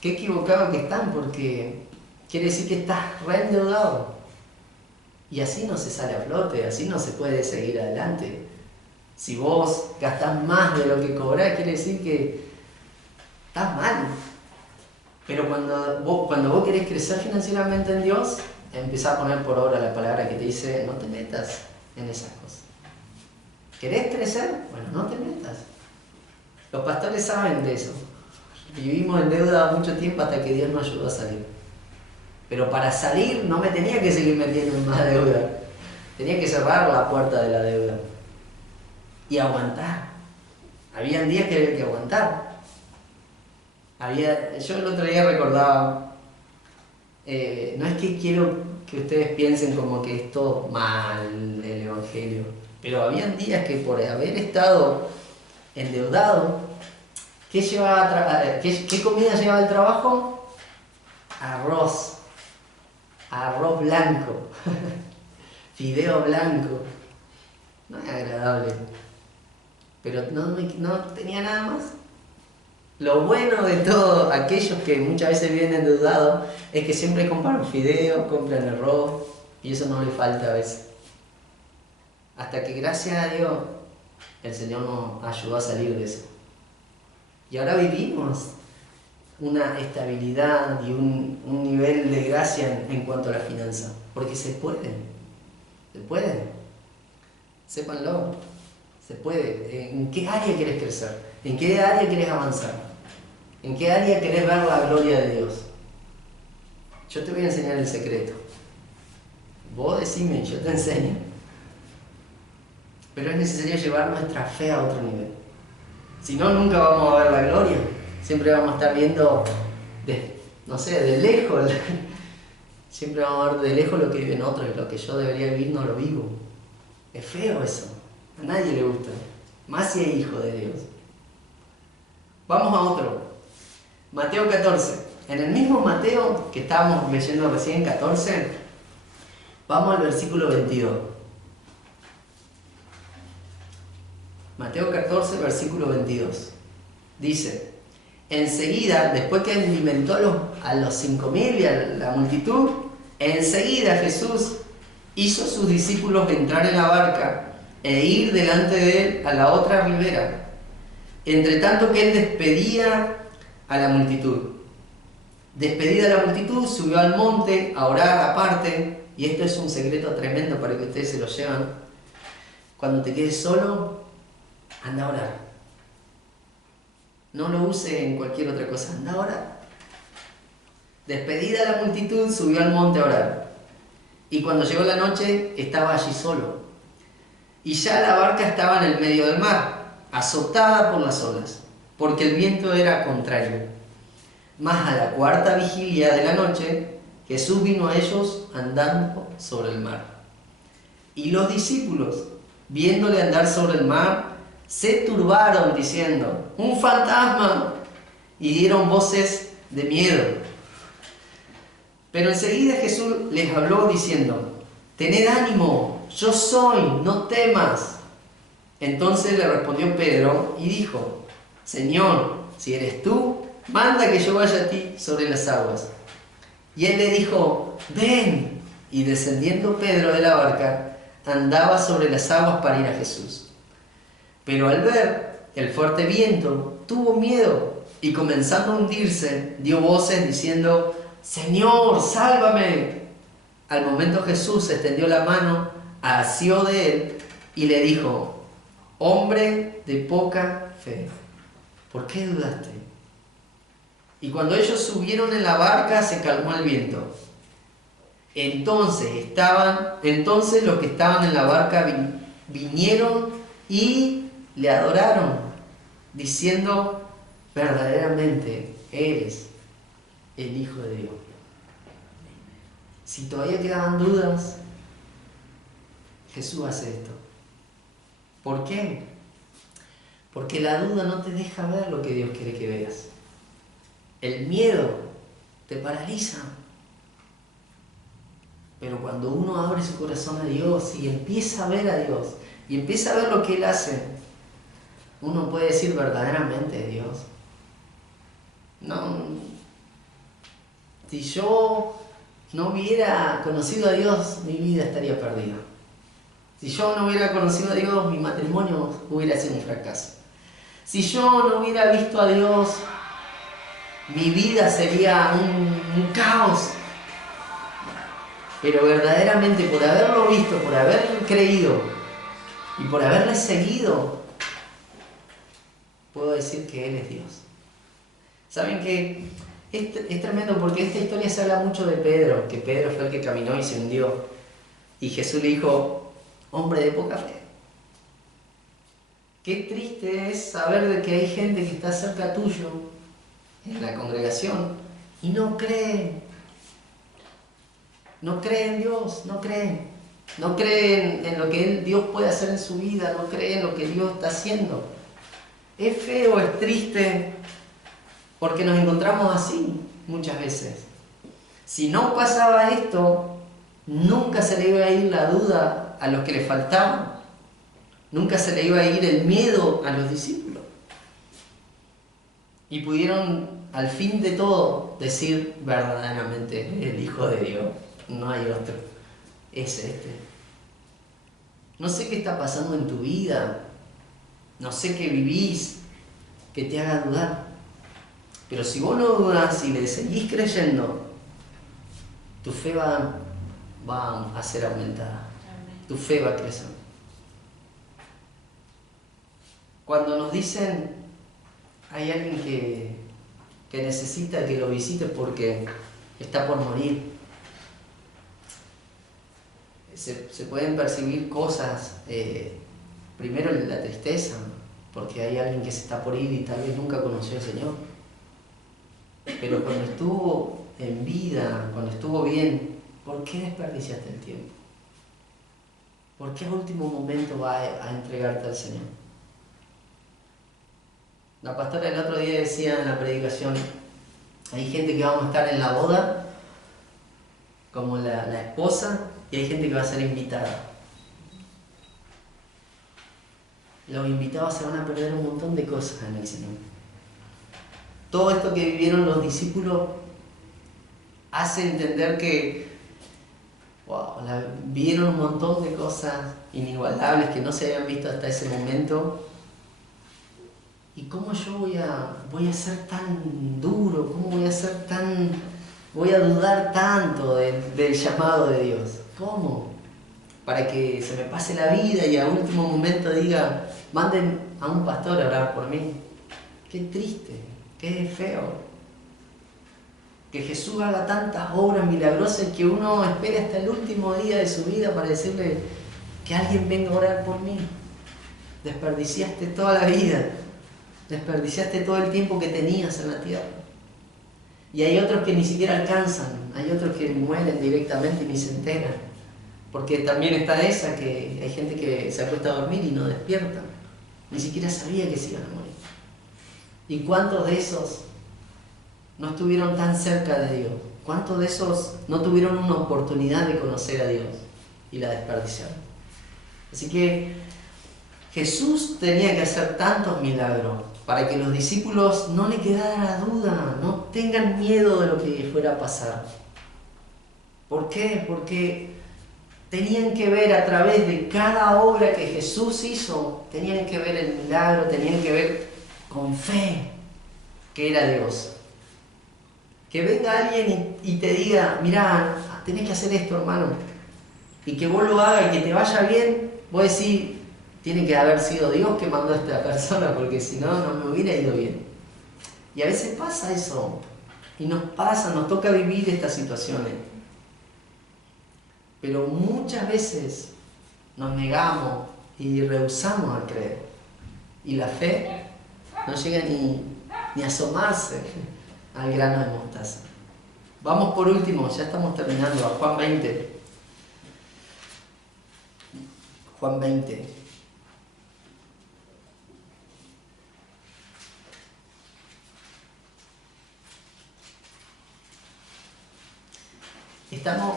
qué equivocado que están, porque quiere decir que estás reendeudado. Y así no se sale a flote, así no se puede seguir adelante. Si vos gastás más de lo que cobrás, quiere decir que estás mal. Pero cuando vos querés crecer financieramente en Dios, empezás a poner por obra la palabra que te dice, no te metas en esas cosas. ¿Querés crecer? Bueno, no te metas. Los pastores saben de eso. Vivimos en deuda mucho tiempo hasta que Dios nos ayudó a salir. Pero para salir no me tenía que seguir metiendo en más deuda. Tenía que cerrar la puerta de la deuda. Y aguantar. Habían días que había que aguantar. Yo el otro día recordaba, no es que quiero que ustedes piensen como que es todo mal el Evangelio, pero habían días que por haber estado endeudado, ¿qué comida llevaba al trabajo? Arroz blanco, fideo blanco. No es agradable, pero no tenía nada más. Lo bueno de todos aquellos que muchas veces viven endeudados es que siempre compran fideos, compran arroz, y eso no le falta a veces. Hasta que gracias a Dios el Señor nos ayudó a salir de eso. Y ahora vivimos una estabilidad y un nivel de gracia en cuanto a la finanza. Porque se puede. Sépanlo. Se puede. ¿En qué área querés crecer? ¿En qué área querés avanzar? ¿En qué área querés ver la gloria de Dios? Yo te voy a enseñar el secreto. Vos decime, yo te enseño. Pero es necesario llevar nuestra fe a otro nivel. Si no, nunca vamos a ver la gloria. Siempre vamos a estar viendo, de lejos. Siempre vamos a ver de lejos lo que viven otros y lo que yo debería vivir no lo vivo. Es feo eso. A nadie le gusta. Más si es hijo de Dios. Vamos a otro. Mateo 14. En el mismo Mateo que estábamos leyendo recién, 14, vamos al versículo 22. Mateo 14, versículo 22. Dice: enseguida, después que alimentó a los 5.000 y a la multitud, enseguida Jesús hizo a sus discípulos entrar en la barca e ir delante de él a la otra ribera, entre tanto que él despedía a la multitud. Despedida la multitud, subió al monte a orar aparte, y esto es un secreto tremendo para que ustedes se lo llevan. Cuando te quedes solo, anda a orar. No lo use en cualquier otra cosa, anda a orar. Despedida la multitud, subió al monte a orar. Y cuando llegó la noche, estaba allí solo. Y ya la barca estaba en el medio del mar, azotada por las olas, porque el viento era contrario. Mas a la cuarta vigilia de la noche, Jesús vino a ellos andando sobre el mar. Y los discípulos, viéndole andar sobre el mar, se turbaron diciendo: ¡un fantasma! Y dieron voces de miedo. Pero enseguida Jesús les habló diciendo: tened ánimo, yo soy, no temas. Entonces le respondió Pedro y dijo: Señor, si eres tú, manda que yo vaya a ti sobre las aguas. Y él le dijo: ven. Y descendiendo Pedro de la barca, andaba sobre las aguas para ir a Jesús. Pero al ver el fuerte viento, tuvo miedo y comenzando a hundirse, dio voces diciendo: Señor, sálvame. Al momento Jesús extendió la mano, asió de él y le dijo: hombre de poca fe, ¿por qué dudaste? Y cuando ellos subieron en la barca, se calmó el viento. Entonces los que estaban en la barca vinieron y le adoraron, diciendo: verdaderamente eres el Hijo de Dios. Si todavía quedaban dudas, Jesús hace esto. ¿Por qué? Porque la duda no te deja ver lo que Dios quiere que veas. El miedo te paraliza. Pero cuando uno abre su corazón a Dios y empieza a ver a Dios y empieza a ver lo que Él hace, uno puede decir: verdaderamente Dios. No, si yo no hubiera conocido a Dios, mi vida estaría perdida. Si yo no hubiera conocido a Dios, mi matrimonio hubiera sido un fracaso. Si yo no hubiera visto a Dios, mi vida sería un caos. Pero verdaderamente, por haberlo visto, por haber creído y por haberle seguido, puedo decir que Él es Dios. ¿Saben qué? Es tremendo porque esta historia se habla mucho de Pedro, que Pedro fue el que caminó y se hundió. Y Jesús le dijo: hombre de poca fe. Qué triste es saber de que hay gente que está cerca tuyo, en la congregación, y no cree. No cree en Dios, no cree. No cree en lo que Dios puede hacer en su vida, no cree en lo que Dios está haciendo. Es feo, es triste, porque nos encontramos así muchas veces. Si no pasaba esto, nunca se le iba a ir la duda a los que le faltaban. Nunca se le iba a ir el miedo a los discípulos. Y pudieron, al fin de todo, decir: verdaderamente el Hijo de Dios, no hay otro, es este. No sé qué está pasando en tu vida, no sé qué vivís, que te haga dudar. Pero si vos no dudás y le seguís creyendo, tu fe va a ser aumentada. Tu fe va a crecer. Cuando nos dicen: hay alguien que necesita que lo visites porque está por morir, se pueden percibir cosas. Primero la tristeza, porque hay alguien que se está por ir y tal vez nunca conoció al Señor. Pero cuando estuvo en vida, cuando estuvo bien, ¿por qué desperdiciaste el tiempo? ¿Por qué a último momento va a entregarte al Señor? La pastora el otro día decía en la predicación, hay gente que vamos a estar en la boda, como la esposa, y hay gente que va a ser invitada. Los invitados se van a perder un montón de cosas en el Señor. Todo esto que vivieron los discípulos hace entender que vieron un montón de cosas inigualables que no se habían visto hasta ese momento. ¿Y cómo yo voy a ser tan duro? ¿Cómo voy a dudar tanto del llamado de Dios? ¿Cómo? Para que se me pase la vida y a último momento diga, manden a un pastor a orar por mí. Qué triste, qué feo. Que Jesús haga tantas obras milagrosas que uno espere hasta el último día de su vida para decirle que alguien venga a orar por mí. Desperdiciaste toda la vida. Desperdiciaste todo el tiempo que tenías en la tierra. Y hay otros que ni siquiera alcanzan, hay otros que mueren directamente y ni se enteran. Porque también está esa que hay gente que se acuesta a dormir y no despierta. Ni siquiera sabía que se iban a morir. ¿Y cuántos de esos no estuvieron tan cerca de Dios? ¿Cuántos de esos no tuvieron una oportunidad de conocer a Dios y la desperdiciaron? Así que Jesús tenía que hacer tantos milagros para que los discípulos no le quedara la duda, no tengan miedo de lo que fuera a pasar. ¿Por qué? Porque tenían que ver a través de cada obra que Jesús hizo, tenían que ver el milagro, tenían que ver con fe que era Dios. Que venga alguien y te diga, mirá, tenés que hacer esto, hermano, y que vos lo hagas y que te vaya bien, vos decís, tiene que haber sido Dios que mandó a esta persona, porque si no, no me hubiera ido bien. Y a veces pasa eso, y nos toca vivir estas situaciones. Pero muchas veces nos negamos y rehusamos a creer. Y la fe no llega ni a asomarse al grano de mostaza. Vamos por último, ya estamos terminando, a Juan 20. Juan 20.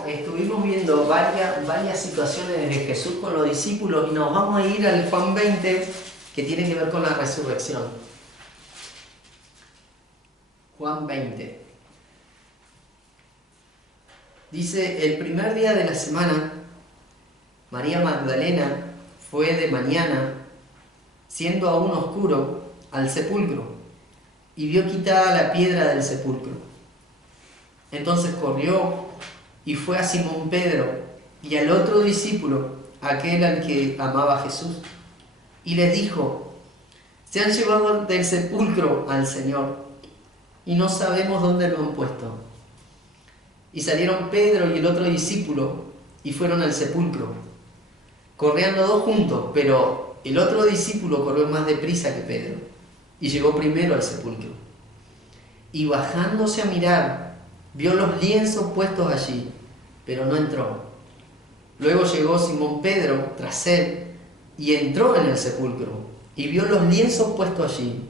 Estuvimos viendo varias situaciones de Jesús con los discípulos y nos vamos a ir al Juan 20, que tiene que ver con la resurrección. Juan 20. Dice, el primer día de la semana, María Magdalena fue de mañana, siendo aún oscuro, al sepulcro, y vio quitada la piedra del sepulcro. Entonces corrió y fue a Simón Pedro y al otro discípulo, aquel al que amaba Jesús, y les dijo, se han llevado del sepulcro al Señor y no sabemos dónde lo han puesto. Y salieron Pedro y el otro discípulo y fueron al sepulcro. Corrían los dos juntos, pero el otro discípulo corrió más deprisa que Pedro y llegó primero al sepulcro. Y bajándose a mirar, vio los lienzos puestos allí, pero no entró. Luego llegó Simón Pedro tras él y entró en el sepulcro y vio los lienzos puestos allí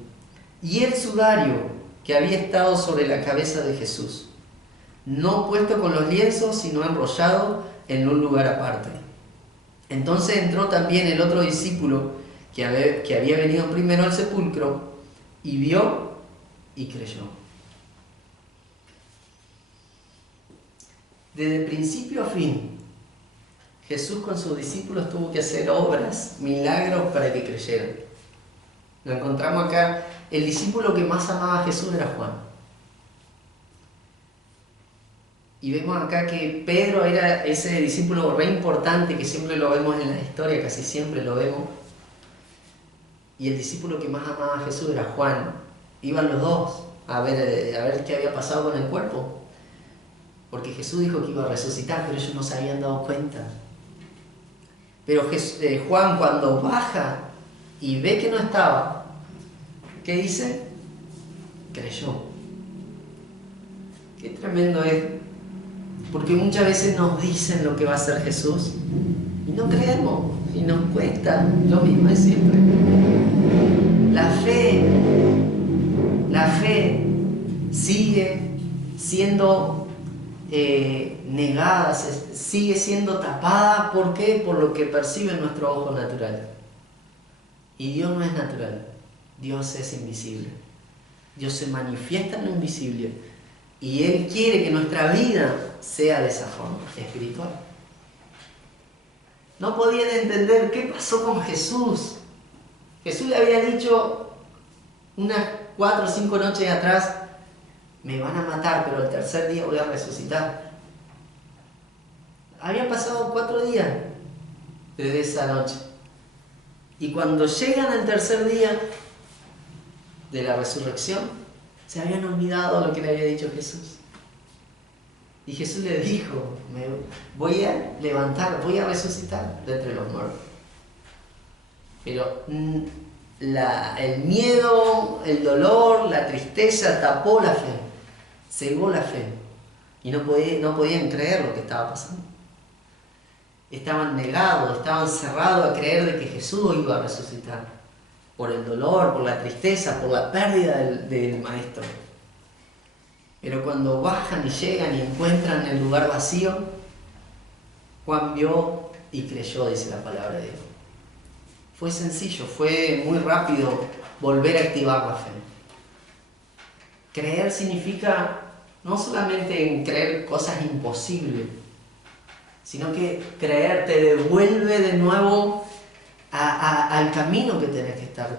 y el sudario que había estado sobre la cabeza de Jesús, no puesto con los lienzos, sino enrollado en un lugar aparte. Entonces entró también el otro discípulo que había venido primero al sepulcro y vio y creyó. Desde principio a fin, Jesús con sus discípulos tuvo que hacer obras, milagros para que creyeran. Lo encontramos acá. El discípulo que más amaba a Jesús era Juan. Y vemos acá que Pedro era ese discípulo re importante que siempre lo vemos en la historia, casi siempre lo vemos. Y el discípulo que más amaba a Jesús era Juan. Iban los dos a ver qué había pasado con el cuerpo. Porque Jesús dijo que iba a resucitar, pero ellos no se habían dado cuenta. Pero Juan, cuando baja y ve que no estaba, ¿qué dice? Creyó. Qué tremendo es. Porque muchas veces nos dicen lo que va a hacer Jesús y no creemos y nos cuesta lo mismo de siempre. La fe La fe sigue siendo negada, sigue siendo tapada. ¿Por qué? Por lo que percibe nuestro ojo natural. Y Dios no es natural, Dios es invisible. Dios se manifiesta en lo invisible y Él quiere que nuestra vida sea de esa forma, espiritual. No podían entender qué pasó con Jesús. Jesús le había dicho unas 4 o 5 noches atrás: me van a matar, pero el tercer día voy a resucitar. Habían pasado 4 días desde esa noche. Y cuando llegan al tercer día de la resurrección, se habían olvidado lo que le había dicho Jesús. Y Jesús le dijo: me voy a levantar, voy a resucitar de entre los muertos. Pero el miedo, el dolor, la tristeza tapó la fe, cegó la fe. Y no podían creer lo que estaba pasando. Estaban negados, estaban cerrados a creer de que Jesús iba a resucitar. Por el dolor, por la tristeza, por la pérdida del Maestro. Pero cuando bajan y llegan y encuentran el lugar vacío, Juan vio y creyó, dice la palabra de Dios. Fue sencillo, fue muy rápido volver a activar la fe. Creer significa no solamente en creer cosas imposibles, sino que creer te devuelve de nuevo al camino que tenés que estar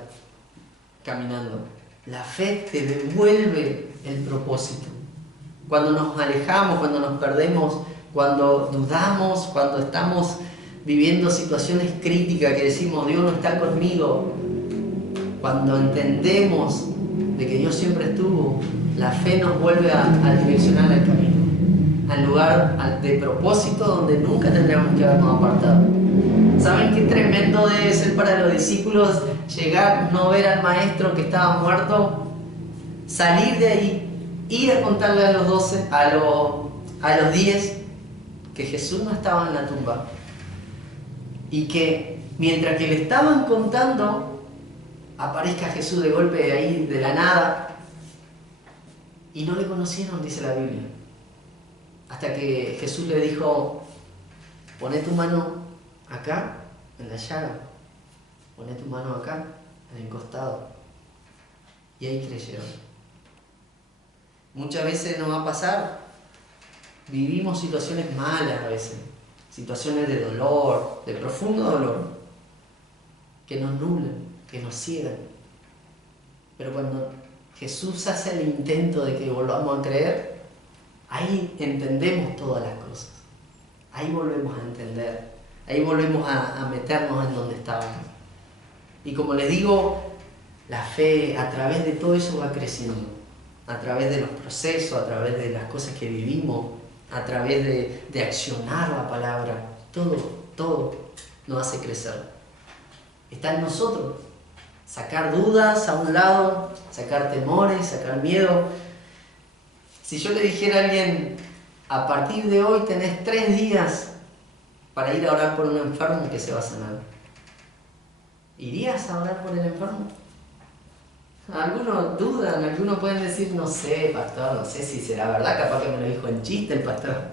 caminando. La fe te devuelve el propósito. Cuando nos alejamos, cuando nos perdemos, cuando dudamos, cuando estamos viviendo situaciones críticas que decimos: Dios no está conmigo, cuando entendemos de que Dios siempre estuvo, la fe nos vuelve a direccionar el camino, al lugar de propósito donde nunca tendríamos que habernos apartado. ¿Saben qué tremendo debe ser para los discípulos llegar, no ver al Maestro que estaba muerto, salir de ahí, ir a contarle a los 12, a los 10, que Jesús no estaba en la tumba? Y que mientras que le estaban contando, aparezca Jesús de golpe ahí de la nada, y no le conocieron, dice la Biblia. Hasta que Jesús le dijo: poné tu mano acá, en la llaga, poné tu mano acá, en el costado. Y ahí creyeron. Muchas veces nos va a pasar, vivimos situaciones malas a veces, situaciones de dolor, de profundo dolor, que nos nublan, que nos ciegan. Pero cuando Jesús hace el intento de que volvamos a creer, ahí entendemos todas las cosas. Ahí volvemos a entender, ahí volvemos a meternos en donde estábamos. Y como les digo, la fe a través de todo eso va creciendo, a través de los procesos, a través de las cosas que vivimos, a través de accionar la palabra. Todo nos hace crecer. Está en nosotros sacar dudas a un lado, sacar temores, sacar miedo. Si yo le dijera a alguien: a partir de hoy tenés 3 días para ir a orar por un enfermo que se va a sanar, ¿irías a orar por el enfermo? Algunos dudan, algunos pueden decir: no sé, pastor, no sé si será verdad, capaz que me lo dijo en chiste el pastor.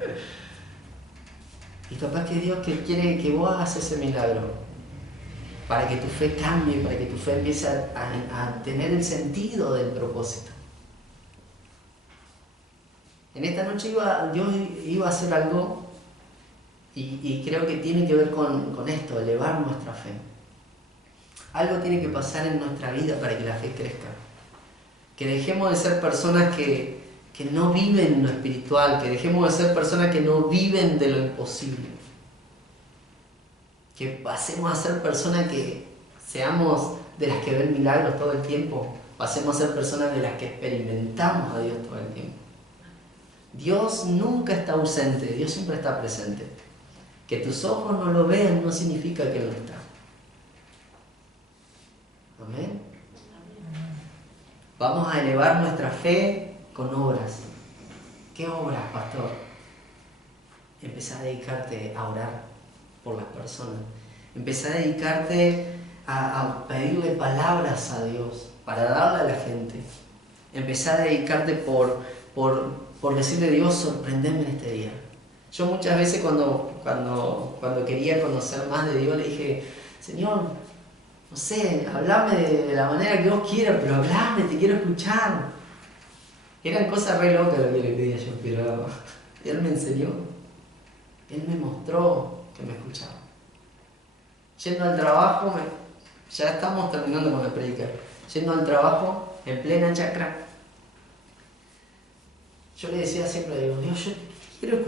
Y capaz que Dios que quiere que vos hagas ese milagro, para que tu fe cambie, para que tu fe empiece a tener el sentido del propósito. En esta noche Dios iba a hacer algo y creo que tiene que ver con esto, elevar nuestra fe. Algo tiene que pasar en nuestra vida para que la fe crezca. Que dejemos de ser personas que no viven lo espiritual, que dejemos de ser personas que no viven de lo imposible. Que pasemos a ser personas que seamos de las que ven milagros todo el tiempo. Pasemos a ser personas de las que experimentamos a Dios todo el tiempo. Dios nunca está ausente, Dios siempre está presente. Que tus ojos no lo vean no significa que no está. Amén. Vamos a elevar nuestra fe con obras. ¿Qué obras, pastor? Empezá a dedicarte a orar por las personas. Empezá a dedicarte a pedirle palabras a Dios para darle a la gente. Empezá a dedicarte por decirle a Dios, sorprendeme en este día. Yo muchas veces cuando quería conocer más de Dios le dije, Señor, no sé, hablame de la manera que vos quieras, pero hablame, te quiero escuchar. Eran cosas re locas lo que le pedía yo, pero Él me enseñó. Él me mostró que me escuchaba. Yendo al trabajo, ya estamos terminando con la predica. Yendo al trabajo, en plena chacra, yo le decía siempre a Dios, Dios, yo te quiero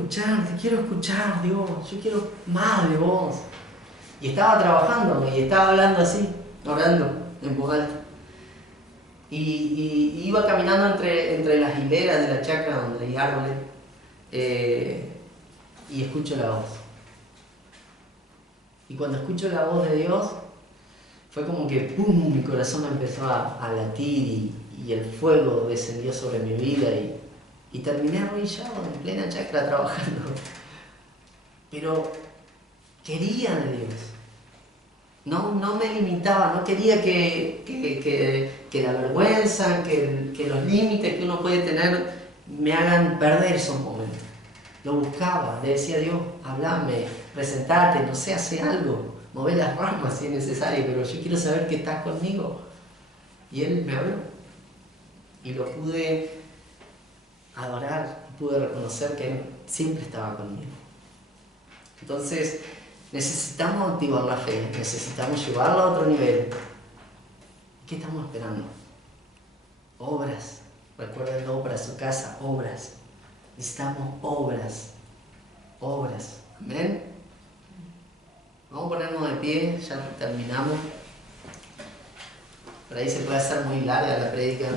escuchar, Dios, yo quiero más de vos. Y estaba trabajando y estaba hablando así, orando en voz alta. Y iba caminando entre las hileras de la chacra donde hay árboles y escucho la voz. Y cuando escucho la voz de Dios, fue como que ¡pum! Mi corazón empezó a latir y el fuego descendió sobre mi vida y terminé arrodillado en plena chacra trabajando. Pero quería de Dios. No me limitaba, no quería que la vergüenza, que los límites que uno puede tener me hagan perder esos momentos. Lo buscaba, le decía a Dios, hablame, presentate, no sé, hace algo, mover las ramas si es necesario, pero yo quiero saber que estás conmigo. Y Él me habló. Y lo pude adorar, pude reconocer que Él siempre estaba conmigo. Entonces, necesitamos activar la fe, necesitamos llevarla a otro nivel. ¿Qué estamos esperando? Obras. Recuerden obras, su casa, obras. Necesitamos obras. Obras. Amén. Vamos a ponernos de pie, ya terminamos. Por ahí se puede hacer muy larga la prédica.